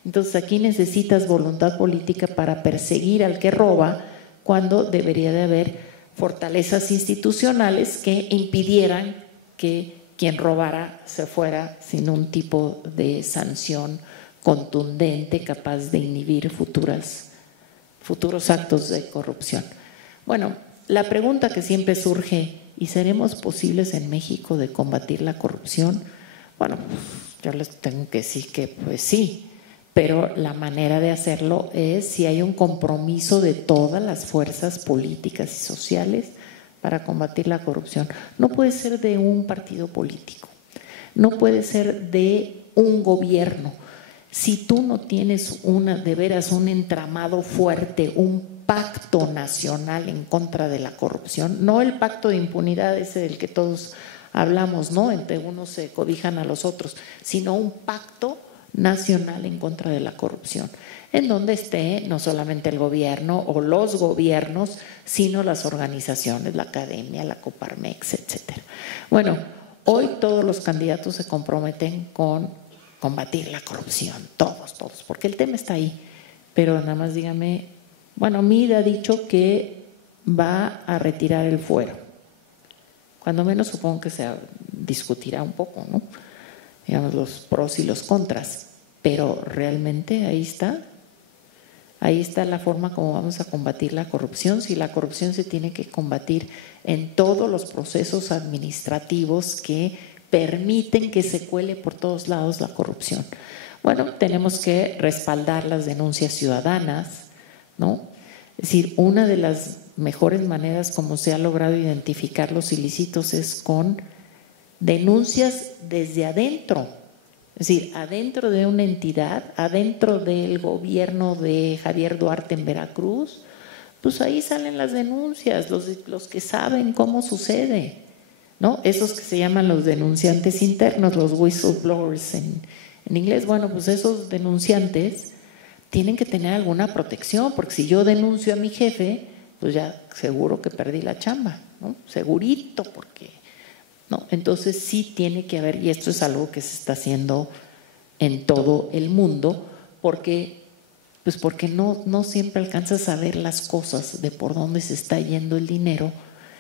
Entonces aquí necesitas voluntad política para perseguir al que roba, cuando debería de haber fortalezas institucionales que impidieran que quien robara se fuera sin un tipo de sanción contundente capaz de inhibir futuros actos de corrupción. Bueno, la pregunta que siempre surge: ¿y seremos posibles en México de combatir la corrupción? Bueno, yo les tengo que decir que pues sí, pero la manera de hacerlo es si hay un compromiso de todas las fuerzas políticas y sociales para combatir la corrupción. No puede ser de un partido político, no puede ser de un gobierno. Si tú no tienes de veras un entramado fuerte, un pacto nacional en contra de la corrupción, no el pacto de impunidad ese del que todos hablamos, ¿no? Entre unos se cobijan a los otros, sino un pacto nacional en contra de la corrupción, en donde esté no solamente el gobierno o los gobiernos, sino las organizaciones, la academia, la Coparmex, etcétera. Bueno, hoy todos los candidatos se comprometen con combatir la corrupción, todos, porque el tema está ahí. Pero nada más dígame, bueno, Mid ha dicho que va a retirar el fuero. Cuando menos supongo que se discutirá un poco, ¿no? Digamos, los pros y los contras, pero realmente ahí está la forma como vamos a combatir la corrupción. Si la corrupción se tiene que combatir en todos los procesos administrativos que permiten que se cuele por todos lados la corrupción. Bueno, tenemos que respaldar las denuncias ciudadanas, ¿no? Es decir, una de las mejores maneras como se ha logrado identificar los ilícitos es con denuncias desde adentro, es decir, adentro de una entidad, adentro del gobierno de Javier Duarte en Veracruz, pues ahí salen las denuncias, los que saben cómo sucede, ¿no? Esos que se llaman los denunciantes internos, los whistleblowers en inglés. Bueno, pues esos denunciantes tienen que tener alguna protección, porque si yo denuncio a mi jefe, pues ya seguro que perdí la chamba, ¿no? Segurito, porque ¿no? Entonces sí tiene que haber, y esto es algo que se está haciendo en todo el mundo, porque no siempre alcanzas a ver las cosas de por dónde se está yendo el dinero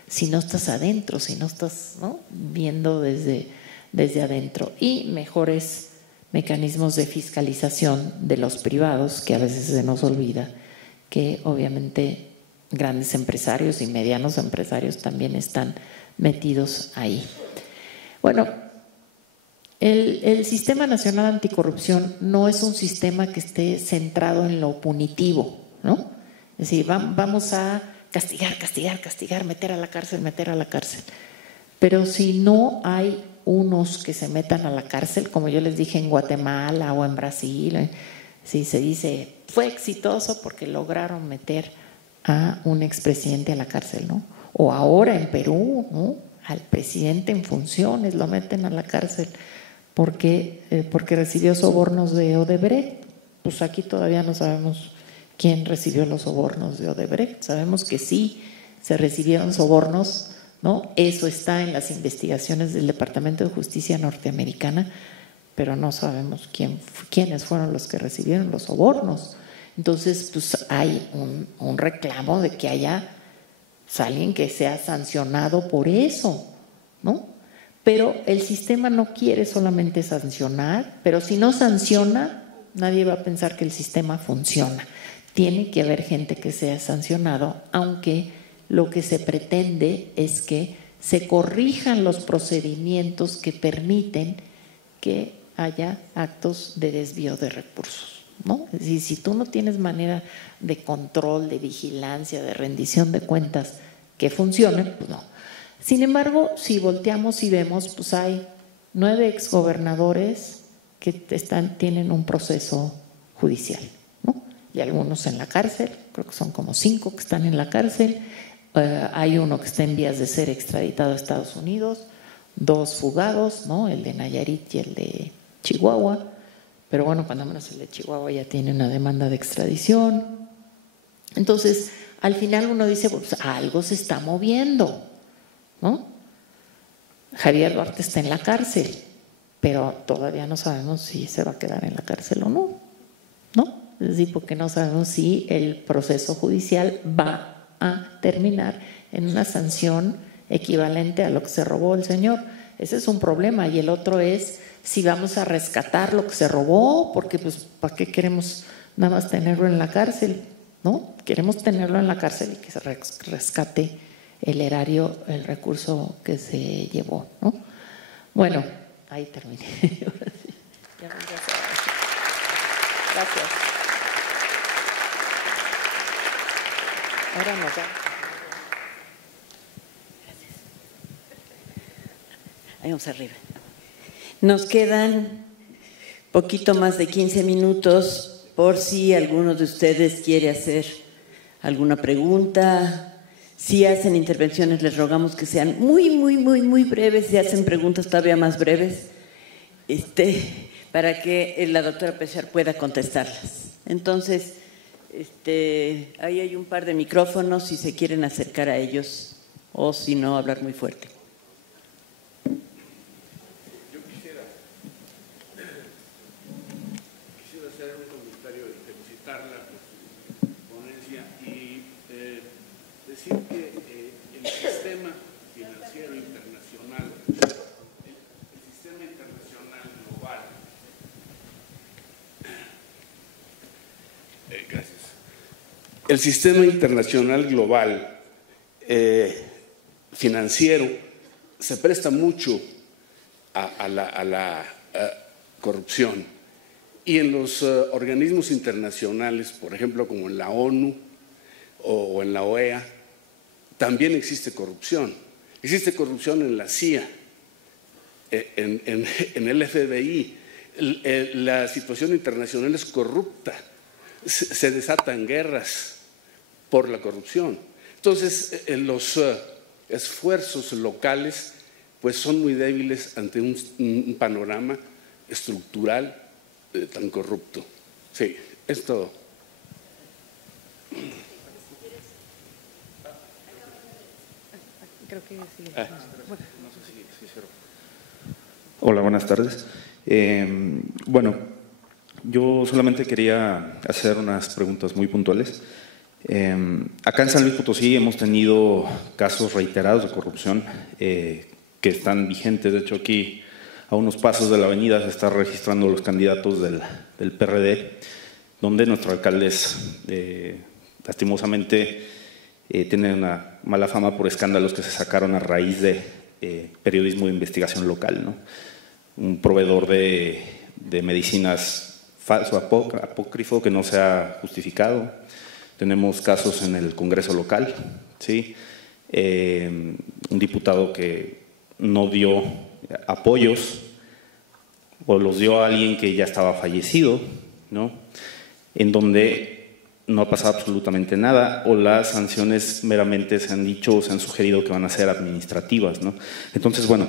si no estás adentro, si no estás, ¿no?, viendo desde adentro. Y mejores mecanismos de fiscalización de los privados, que a veces se nos olvida que obviamente grandes empresarios y medianos empresarios también están metidos ahí. Bueno, el Sistema Nacional Anticorrupción no es un sistema que esté centrado en lo punitivo, ¿no? Es decir, vamos a castigar, meter a la cárcel. Pero si no hay unos que se metan a la cárcel, como yo les dije en Guatemala o en Brasil, si se dice fue exitoso porque lograron meter a un expresidente a la cárcel, ¿no? O ahora en Perú, ¿no?, al presidente en funciones lo meten a la cárcel porque recibió sobornos de Odebrecht. Pues aquí todavía no sabemos quién recibió los sobornos de Odebrecht. Sabemos que sí se recibieron sobornos, ¿no? Eso está en las investigaciones del Departamento de Justicia norteamericana, pero no sabemos quiénes fueron los que recibieron los sobornos. Entonces, pues hay un reclamo de que haya alguien que sea sancionado por eso, ¿no? Pero el sistema no quiere solamente sancionar, pero si no sanciona, nadie va a pensar que el sistema funciona. Tiene que haber gente que sea sancionado, aunque lo que se pretende es que se corrijan los procedimientos que permiten que haya actos de desvío de recursos, ¿no? Es decir, si tú no tienes manera de control, de vigilancia, de rendición de cuentas que funcionen, pues no. Sin embargo, si volteamos y vemos, pues hay 9 exgobernadores que tienen un proceso judicial, ¿no? Y algunos en la cárcel, creo que son como 5 que están en la cárcel. Hay uno que está en vías de ser extraditado a Estados Unidos, 2 fugados, ¿no?, el de Nayarit y el de Chihuahua. Pero bueno, cuando menos el de Chihuahua ya tiene una demanda de extradición. Entonces, al final uno dice, pues algo se está moviendo, ¿no? Javier Duarte está en la cárcel, pero todavía no sabemos si se va a quedar en la cárcel o no, ¿no? Es decir, porque no sabemos si el proceso judicial va a terminar en una sanción equivalente a lo que se robó el señor. Ese es un problema. Y el otro es si vamos a rescatar lo que se robó, porque pues ¿para qué queremos nada más tenerlo en la cárcel? ¿No? Queremos tenerlo en la cárcel y que se rescate el erario, el recurso que se llevó, ¿no? Bueno, ahí terminé. Gracias. Ahora nos da. Gracias. Ahí vamos arriba. Nos quedan poquito más de 15 minutos por si alguno de ustedes quiere hacer alguna pregunta. Si hacen intervenciones, les rogamos que sean muy breves. Si hacen preguntas, todavía más breves, para que la doctora Péchar pueda contestarlas. Entonces, ahí hay un par de micrófonos si se quieren acercar a ellos o si no, hablar muy fuerte. Yo quisiera hacer un comentario y felicitarla por su ponencia y decir que el sistema financiero internacional, el sistema internacional global, gracias. El sistema internacional global financiero se presta mucho a la corrupción. Y en los organismos internacionales, por ejemplo, como en la ONU o en la OEA, también existe corrupción. Existe corrupción en la CIA, en el FBI. La situación internacional es corrupta. Se desatan guerras por la corrupción. Entonces, los esfuerzos locales pues son muy débiles ante un panorama estructural tan corrupto. Sí, es todo. Creo que sí. Hola, buenas tardes. Bueno, yo solamente quería hacer unas preguntas muy puntuales. Acá en San Luis Potosí hemos tenido casos reiterados de corrupción que están vigentes. De hecho, aquí a unos pasos de la avenida se están registrando los candidatos del PRD, donde nuestros alcaldes lastimosamente tienen una mala fama por escándalos que se sacaron a raíz de periodismo de investigación local, ¿no? Un proveedor de medicinas falso, apócrifo, que no se ha justificado. Tenemos casos en el Congreso local, ¿sí? Un diputado que no dio apoyos o los dio a alguien que ya estaba fallecido, ¿no? En donde no ha pasado absolutamente nada, o las sanciones meramente se han dicho o se han sugerido que van a ser administrativas, ¿no? Entonces, bueno,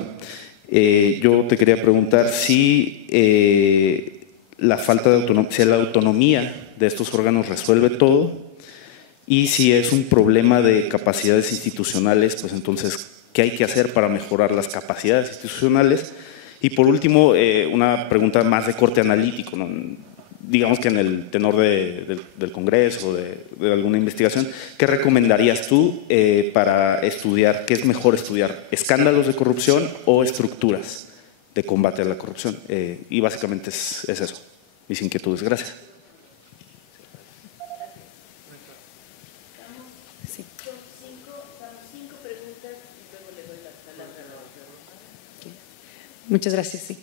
yo te quería preguntar si la falta de autonomía, si la autonomía de estos órganos resuelve todo, y si es un problema de capacidades institucionales, pues entonces, ¿qué hay que hacer para mejorar las capacidades institucionales? Y por último, una pregunta más de corte analítico, ¿no? Digamos que en el tenor del Congreso, de alguna investigación, ¿qué recomendarías tú para estudiar? ¿Qué es mejor estudiar? ¿Escándalos de corrupción o estructuras de combate a la corrupción? Y básicamente es eso, mis inquietudes. Gracias. Sí. Cinco preguntas y luego le doy la palabra a la doctora. Muchas gracias. Sí.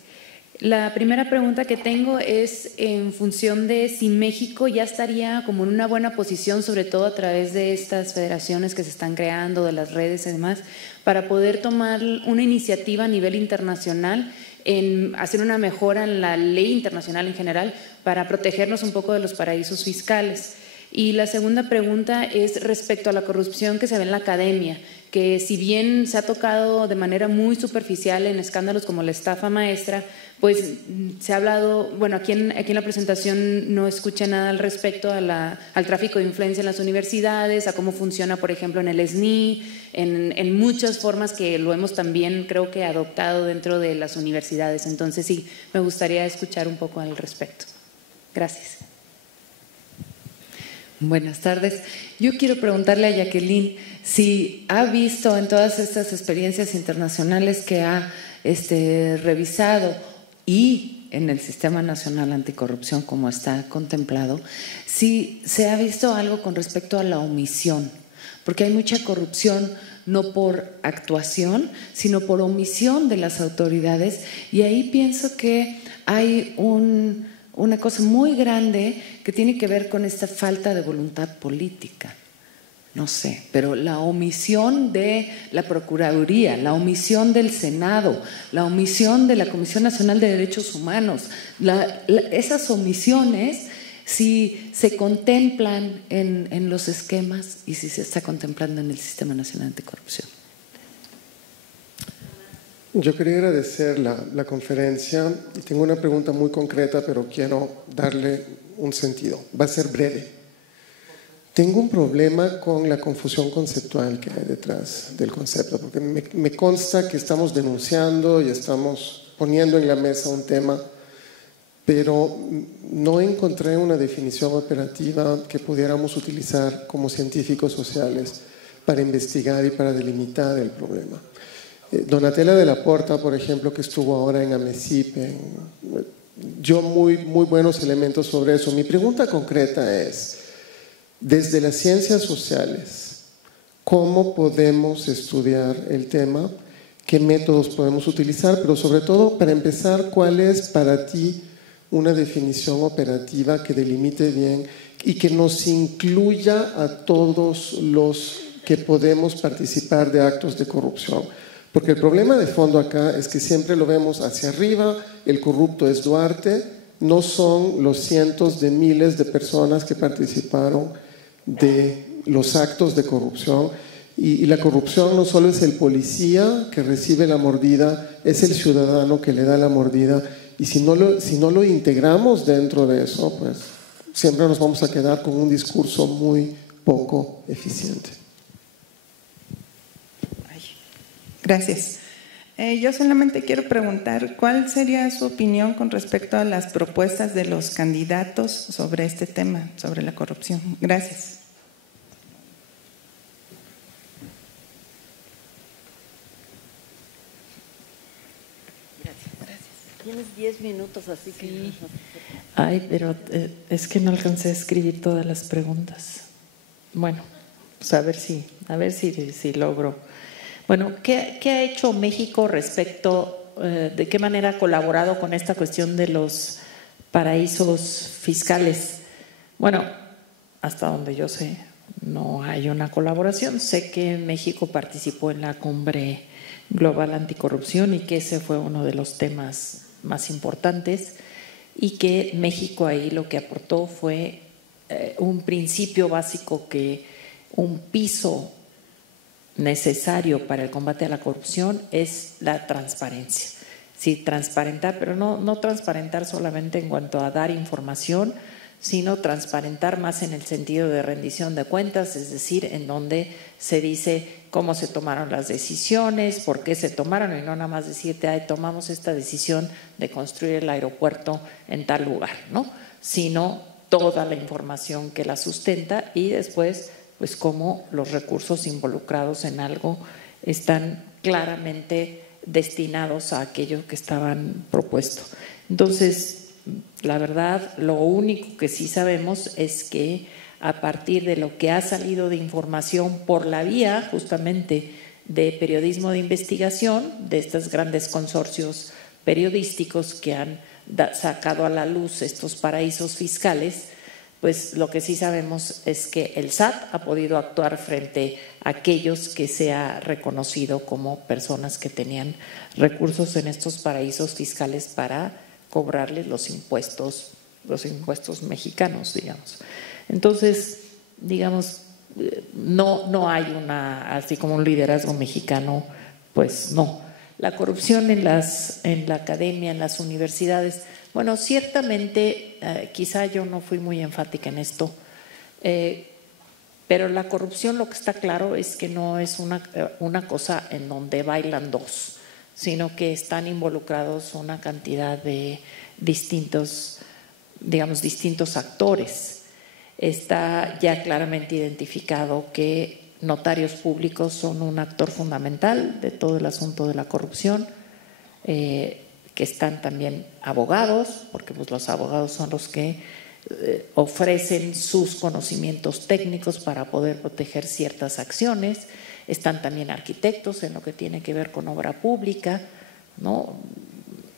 La primera pregunta que tengo es en función de si México ya estaría como en una buena posición, sobre todo a través de estas federaciones que se están creando, de las redes y demás, para poder tomar una iniciativa a nivel internacional en hacer una mejora en la ley internacional en general para protegernos un poco de los paraísos fiscales. Y la segunda pregunta es respecto a la corrupción que se ve en la academia. que si bien se ha tocado de manera muy superficial en escándalos como la estafa maestra, pues se ha hablado, bueno, aquí en la presentación no escuché nada al respecto al tráfico de influencia en las universidades, a cómo funciona, por ejemplo, en el SNI, en muchas formas que lo hemos también, creo que, adoptado dentro de las universidades. Entonces, sí, me gustaría escuchar un poco al respecto. Gracias. Buenas tardes. Yo quiero preguntarle a Jacqueline si ha visto en todas estas experiencias internacionales que ha revisado y en el Sistema Nacional Anticorrupción, como está contemplado, si se ha visto algo con respecto a la omisión, porque hay mucha corrupción no por actuación, sino por omisión de las autoridades, y ahí pienso que hay una cosa muy grande que tiene que ver con esta falta de voluntad política. No sé, pero la omisión de la Procuraduría, la omisión del Senado, la omisión de la Comisión Nacional de Derechos Humanos, esas omisiones, si se contemplan en los esquemas y si se está contemplando en el Sistema Nacional Anticorrupción. Yo quería agradecer la conferencia y tengo una pregunta muy concreta, pero quiero darle un sentido. Va a ser breve. Tengo un problema con la confusión conceptual que hay detrás del concepto, porque me consta que estamos denunciando y estamos poniendo en la mesa un tema, pero no encontré una definición operativa que pudiéramos utilizar como científicos sociales para investigar y para delimitar el problema. Donatella de la Porta, por ejemplo, que estuvo ahora en AMECIP, dio muy buenos elementos sobre eso. Mi pregunta concreta es, desde las ciencias sociales, ¿cómo podemos estudiar el tema? ¿Qué métodos podemos utilizar? Pero sobre todo, para empezar, ¿cuál es para ti una definición operativa que delimite bien y que nos incluya a todos los que podemos participar de actos de corrupción? Porque el problema de fondo acá es que siempre lo vemos hacia arriba, el corrupto es Duarte, no son los cientos de miles de personas que participaron de los actos de corrupción. Y la corrupción no solo es el policía que recibe la mordida, es el ciudadano que le da la mordida. Y si no lo integramos dentro de eso, pues siempre nos vamos a quedar con un discurso muy poco eficiente. Gracias. Yo solamente quiero preguntar, ¿cuál sería su opinión con respecto a las propuestas de los candidatos sobre este tema, sobre la corrupción? Gracias. Tienes 10 minutos, así que… Sí. Ay, pero es que no alcancé a escribir todas las preguntas. Bueno, pues a ver si logro. Bueno, ¿qué ha hecho México respecto, de qué manera ha colaborado con esta cuestión de los paraísos fiscales? Bueno, hasta donde yo sé, no hay una colaboración. Sé que México participó en la Cumbre Global Anticorrupción y que ese fue uno de los temas más importantes, y que México ahí lo que aportó fue un principio básico, que un piso necesario para el combate a la corrupción es la transparencia. Sí, transparentar, pero no transparentar solamente en cuanto a dar información, sino transparentar más en el sentido de rendición de cuentas, es decir, en donde se dice cómo se tomaron las decisiones, por qué se tomaron, y no nada más decirte, tomamos esta decisión de construir el aeropuerto en tal lugar, ¿no? Sino toda la información que la sustenta, y después, pues cómo los recursos involucrados en algo están claramente destinados a aquello que estaban propuesto. Entonces, la verdad, lo único que sí sabemos es que a partir de lo que ha salido de información por la vía justamente de periodismo de investigación, de estos grandes consorcios periodísticos que han sacado a la luz estos paraísos fiscales, pues lo que sí sabemos es que el SAT ha podido actuar frente a aquellos que se ha reconocido como personas que tenían recursos en estos paraísos fiscales para cobrarles los impuestos mexicanos, digamos. Entonces, digamos, no hay así como un liderazgo mexicano, pues no. La corrupción en la academia, en las universidades, bueno, ciertamente, quizá yo no fui muy enfática en esto, pero la corrupción, lo que está claro es que no es una cosa en donde bailan dos, sino que están involucrados una cantidad de distintos actores. Está ya claramente identificado que notarios públicos son un actor fundamental de todo el asunto de la corrupción, que están también abogados, porque pues los abogados son los que ofrecen sus conocimientos técnicos para poder proteger ciertas acciones. Están también arquitectos en lo que tiene que ver con obra pública, ¿no?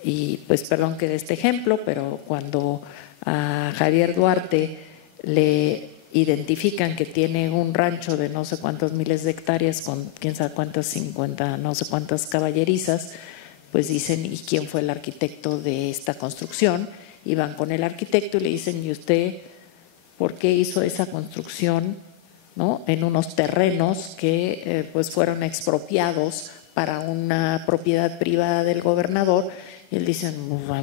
Y pues perdón que dé este ejemplo, pero cuando a Javier Duarte le identifican que tiene un rancho de no sé cuántos miles de hectáreas con quién sabe cuántas 50, no sé cuántas caballerizas, pues dicen, ¿y quién fue el arquitecto de esta construcción? Y van con el arquitecto y le dicen, ¿y usted por qué hizo esa construcción, ¿no?, en unos terrenos que pues fueron expropiados para una propiedad privada del gobernador? Y él dice, a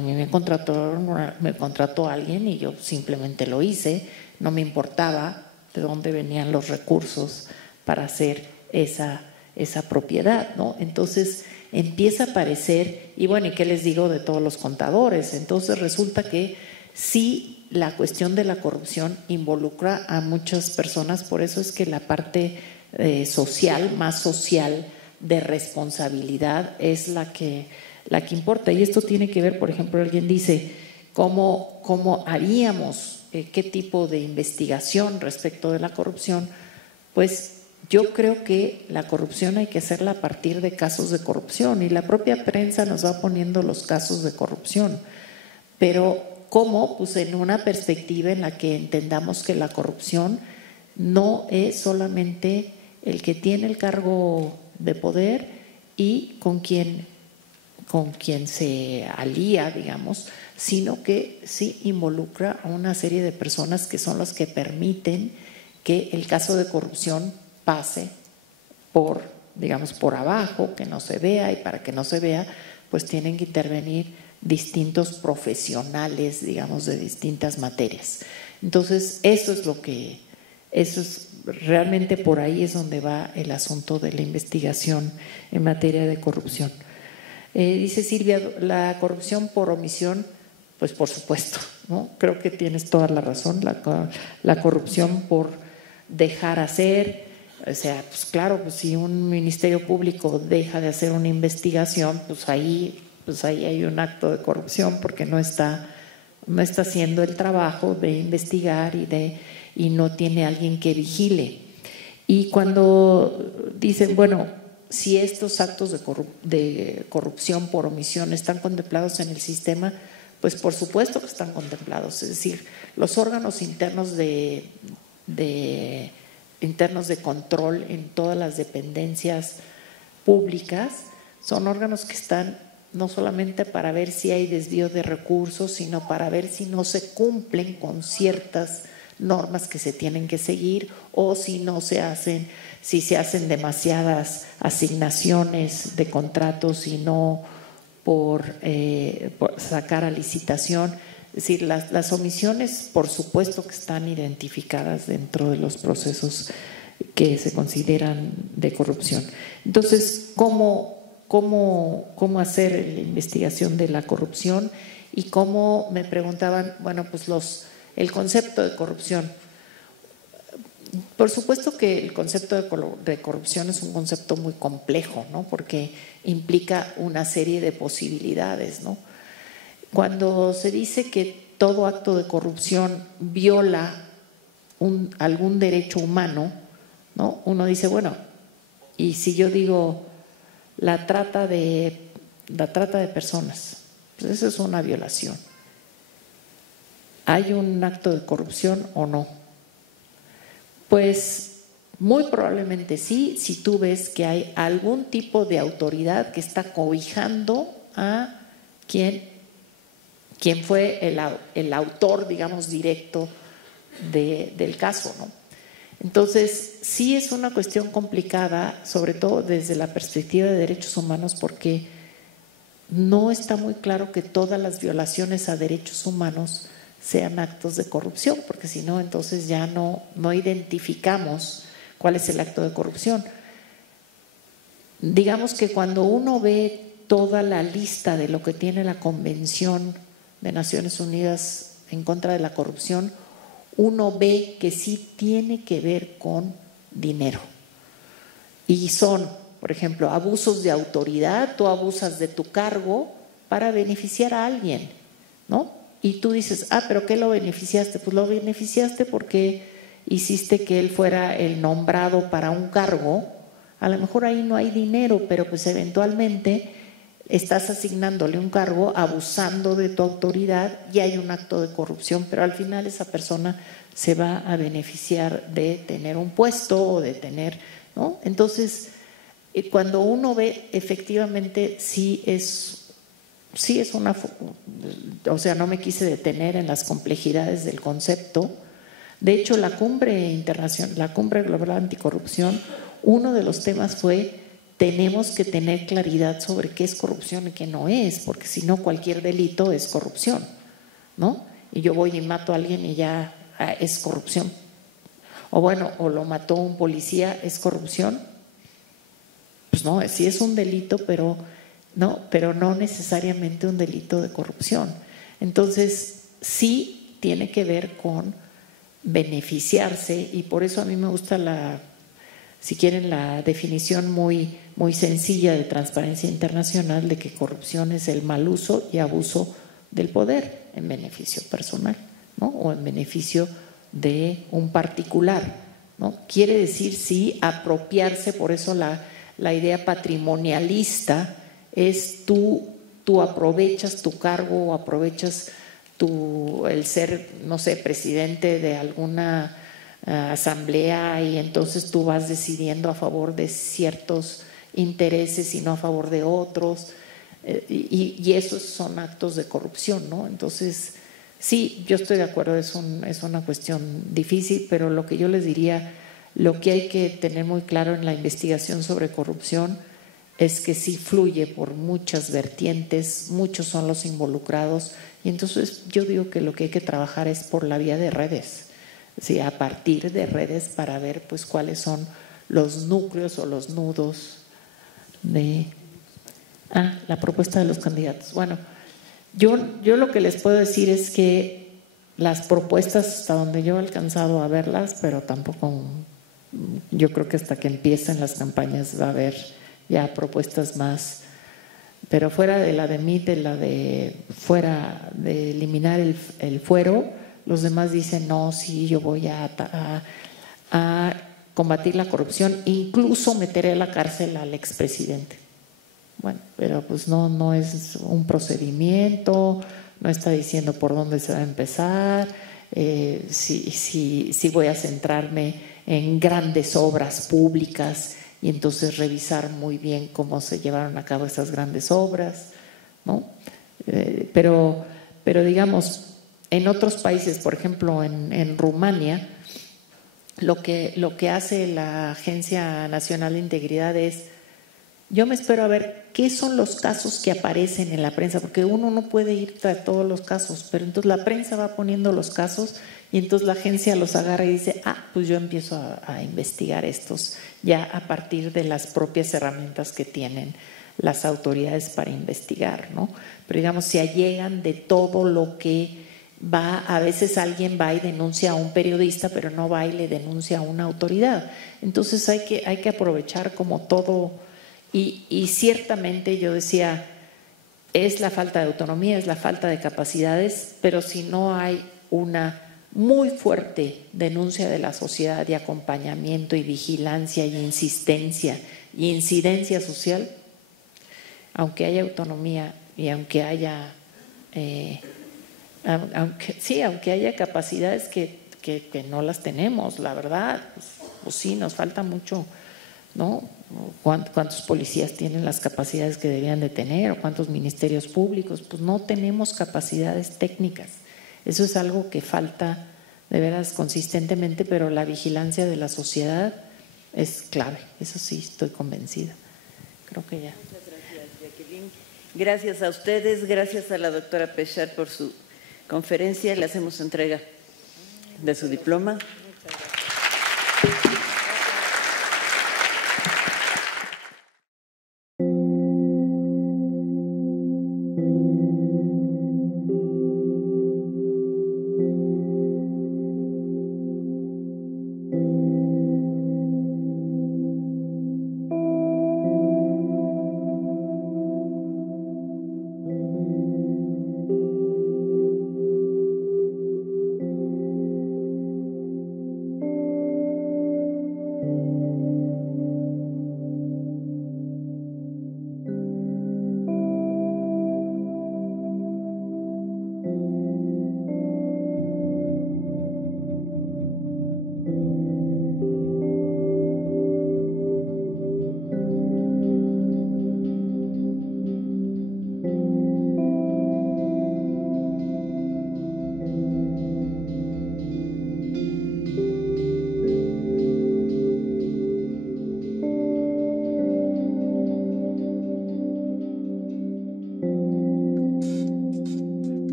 mí me contrató alguien y yo simplemente lo hice, no me importaba de dónde venían los recursos para hacer esa propiedad, ¿no? Entonces empieza a aparecer, y bueno, ¿y qué les digo de todos los contadores? Entonces resulta que sí, la cuestión de la corrupción involucra a muchas personas, por eso es que la parte social, más social, de responsabilidad es la que importa. Y esto tiene que ver, por ejemplo, alguien dice, ¿cómo haríamos, qué tipo de investigación respecto de la corrupción? Pues yo creo que la corrupción hay que hacerla a partir de casos de corrupción, y la propia prensa nos va poniendo los casos de corrupción. Pero ¿cómo? Pues en una perspectiva en la que entendamos que la corrupción no es solamente el que tiene el cargo de poder y con quien se alía, digamos, sino que sí involucra a una serie de personas que son las que permiten que el caso de corrupción pase por abajo, que no se vea, y para que no se vea, pues tienen que intervenir distintos profesionales, digamos, de distintas materias. Entonces, eso es realmente por ahí es donde va el asunto de la investigación en materia de corrupción. Dice Silvia, la corrupción por omisión, pues por supuesto, ¿no? Creo que tienes toda la razón, la corrupción por dejar hacer, o sea, pues claro, pues si un ministerio público deja de hacer una investigación, pues ahí hay un acto de corrupción, porque no está haciendo el trabajo de investigar y no tiene alguien que vigile. Y cuando dicen, bueno, si estos actos de corrupción por omisión están contemplados en el sistema, pues por supuesto que están contemplados. Es decir, los órganos internos de control en todas las dependencias públicas son órganos que están no solamente para ver si hay desvío de recursos, sino para ver si no se cumplen con ciertas normas que se tienen que seguir, o si se hacen demasiadas asignaciones de contratos y no por sacar a licitación. Es decir, las omisiones, por supuesto que están identificadas dentro de los procesos que se consideran de corrupción. Entonces, ¿cómo hacer la investigación de la corrupción? Y cómo, me preguntaban, bueno, pues el concepto de corrupción. Por supuesto que el concepto de corrupción es un concepto muy complejo, ¿no? Porque implica una serie de posibilidades, ¿no? Cuando se dice que todo acto de corrupción viola algún derecho humano, ¿no? Uno dice, bueno, y si yo digo la trata de personas, pues eso es una violación. ¿Hay un acto de corrupción o no? Pues muy probablemente sí, si tú ves que hay algún tipo de autoridad que está cobijando a quien fue el autor, digamos, directo del caso, ¿no? Entonces, sí es una cuestión complicada, sobre todo desde la perspectiva de derechos humanos, porque no está muy claro que todas las violaciones a derechos humanos sean actos de corrupción, porque si no, entonces ya no identificamos cuál es el acto de corrupción. Digamos que cuando uno ve toda la lista de lo que tiene la Convención de Naciones Unidas en contra de la corrupción, uno ve que sí tiene que ver con dinero. Y son, por ejemplo, abusos de autoridad, tú abusas de tu cargo para beneficiar a alguien, ¿no? Y tú dices, pero ¿qué lo beneficiaste? Pues lo beneficiaste porque hiciste que él fuera el nombrado para un cargo. A lo mejor ahí no hay dinero, pero pues eventualmente estás asignándole un cargo, abusando de tu autoridad y hay un acto de corrupción, pero al final esa persona se va a beneficiar de tener un puesto o de tener, ¿no? Entonces, cuando uno ve, efectivamente sí es una, o sea, no me quise detener en las complejidades del concepto. De hecho, la cumbre internacional, la cumbre global anticorrupción, uno de los temas fue: tenemos que tener claridad sobre qué es corrupción y qué no es, porque si no, cualquier delito es corrupción, ¿no? Y yo voy y mato a alguien y ya es corrupción. O bueno, o lo mató un policía, ¿es corrupción? Pues no, sí es un delito, pero no necesariamente un delito de corrupción. Entonces, sí tiene que ver con beneficiarse, y por eso a mí me gusta si quieren, la definición muy, muy sencilla de Transparencia Internacional, de que corrupción es el mal uso y abuso del poder en beneficio personal, ¿no? O en beneficio de un particular, ¿no? Quiere decir, sí, apropiarse. Por eso la idea patrimonialista es tú aprovechas tu cargo o aprovechas el ser, no sé, presidente de alguna asamblea, y entonces tú vas decidiendo a favor de ciertos intereses y no a favor de otros, y esos son actos de corrupción, ¿no? Entonces, sí, yo estoy de acuerdo, es una cuestión difícil, pero lo que yo les diría, lo que hay que tener muy claro en la investigación sobre corrupción es que sí fluye por muchas vertientes, muchos son los involucrados, y entonces yo digo que lo que hay que trabajar es por la vía de redes. Sí, a partir de redes, para ver pues cuáles son los núcleos o los nudos de la propuesta de los candidatos. Bueno, yo lo que les puedo decir es que las propuestas, hasta donde yo he alcanzado a verlas, pero tampoco, yo creo que hasta que empiecen las campañas va a haber ya propuestas más, pero fuera de la de MIT, fuera de eliminar el fuero, los demás dicen, no, sí, yo voy a combatir la corrupción, incluso meteré a la cárcel al expresidente. Bueno, pero pues no es un procedimiento, no está diciendo por dónde se va a empezar, si voy a centrarme en grandes obras públicas y entonces revisar muy bien cómo se llevaron a cabo esas grandes obras, ¿no? Pero digamos, en otros países, por ejemplo en Rumania, lo que hace la Agencia Nacional de Integridad es: yo me espero a ver qué son los casos que aparecen en la prensa, porque uno no puede ir a todos los casos, pero entonces la prensa va poniendo los casos y entonces la agencia los agarra y dice, pues yo empiezo a investigar estos, ya a partir de las propias herramientas que tienen las autoridades para investigar, ¿no? Pero digamos, si allegan de todo lo que a veces alguien va y denuncia a un periodista, pero no va y le denuncia a una autoridad. Entonces hay que aprovechar como todo, y ciertamente yo decía, es la falta de autonomía, es la falta de capacidades, pero si no hay una muy fuerte denuncia de la sociedad y acompañamiento y vigilancia y insistencia y incidencia social, aunque haya autonomía y aunque haya aunque haya capacidades que no las tenemos, la verdad, pues sí, nos falta mucho, ¿no? ¿Cuántos policías tienen las capacidades que deberían de tener? ¿O cuántos ministerios públicos? Pues no tenemos capacidades técnicas. Eso es algo que falta de veras consistentemente, pero la vigilancia de la sociedad es clave, eso sí, estoy convencida. Creo que ya. Muchas gracias, Jacqueline. Gracias a ustedes, gracias a la doctora Pechard por su conferencia. Le hacemos entrega de su diploma.